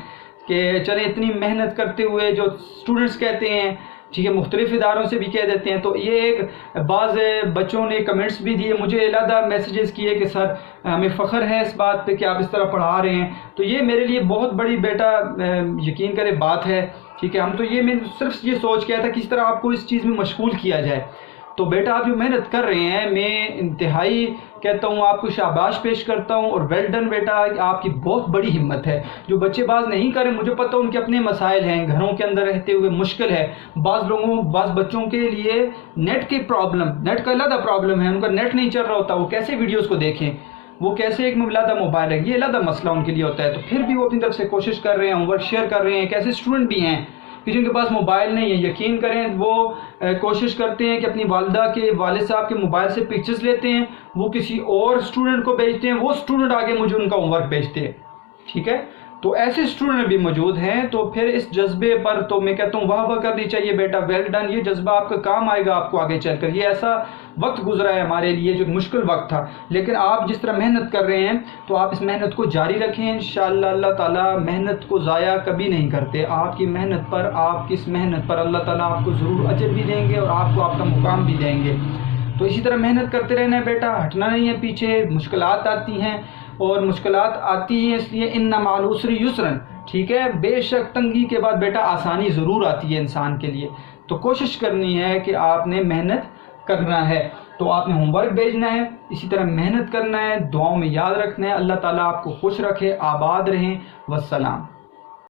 کہ چلیں اتنی محنت کرتے ہوئے جو اسٹوڈنٹس کہتے ہیں، ٹھیک ہے، مختلف اداروں سے بھی کہہ دیتے ہیں، تو یہ ایک بعض بچوں نے کمنٹس بھی دیے، مجھے علیحدہ میسیجز کیے کہ سر ہمیں فخر ہے اس بات پہ کہ آپ اس طرح پڑھا رہے ہیں، تو یہ میرے لیے بہت بڑی بیٹا یقین کرے بات ہے، ٹھیک ہے۔ ہم تو یہ میں صرف یہ سوچ کیا تھا کس طرح آپ کو اس چیز میں مشغول کیا جائے، تو بیٹا آپ جو محنت کر رہے ہیں میں انتہائی کہتا ہوں، آپ کو شاباش پیش کرتا ہوں اور ویل ڈن بیٹا، آپ کی بہت بڑی ہمت ہے۔ جو بچے باز نہیں کریں، مجھے پتہ ان کے اپنے مسائل ہیں، گھروں کے اندر رہتے ہوئے مشکل ہے، بعض بچوں کے لیے نیٹ کی پرابلم، نیٹ کا علیحدہ پرابلم ہے، ان کا نیٹ نہیں چل رہا ہوتا، وہ کیسے ویڈیوز کو دیکھیں، وہ کیسے ایک علیحدہ موبائل ہے، یہ علیحدہ مسئلہ ان کے لیے ہوتا ہے، تو پھر بھی وہ اپنی طرف سے کوشش کر رہے ہیں، ہوم ورک شیئر کر رہے ہیں۔ ایک ایسے اسٹوڈنٹ بھی ہیں کہ جن کے پاس موبائل نہیں ہے، یقین کریں وہ کوشش کرتے ہیں کہ اپنی والدہ کے والد صاحب کے موبائل سے پکچرز لیتے ہیں، وہ کسی اور اسٹوڈنٹ کو بھیجتے ہیں، وہ اسٹوڈنٹ آگے مجھے ان کا ہوم ورک بھیجتے ہیں، ٹھیک ہے۔ تو ایسے اسٹوڈنٹ بھی موجود ہیں، تو پھر اس جذبے پر تو میں کہتا ہوں واہ واہ کرنی چاہیے بیٹا، ویل ڈن، یہ جذبہ آپ کا کام آئے گا آپ کو آگے چل کر۔ یہ ایسا وقت گزرا ہے ہمارے لیے جو مشکل وقت تھا، لیکن آپ جس طرح محنت کر رہے ہیں تو آپ اس محنت کو جاری رکھیں، انشاءاللہ اللہ تعالیٰ محنت کو ضائع کبھی نہیں کرتے۔ آپ کی محنت پر، آپ کی اس محنت پر اللہ تعالیٰ آپ کو ضرور اجر بھی دیں گے اور آپ کو آپ کا مقام بھی دیں گے۔ تو اسی طرح محنت کرتے رہنا ہے بیٹا، ہٹنا نہیں ہے پیچھے۔ مشکلات آتی ہیں اور مشکلات آتی ہیں اس لیے ان مع العسر یسرا، ٹھیک ہے، بے شک تنگی کے بعد بیٹا آسانی ضرور آتی ہے انسان کے لیے۔ تو کوشش کرنی ہے کہ آپ نے محنت کرنا ہے، تو آپ نے ہوم ورک بھیجنا ہے، اسی طرح محنت کرنا ہے، دعاؤں میں یاد رکھنا ہے۔ اللہ تعالیٰ آپ کو خوش رکھے، آباد رہیں، والسلام۔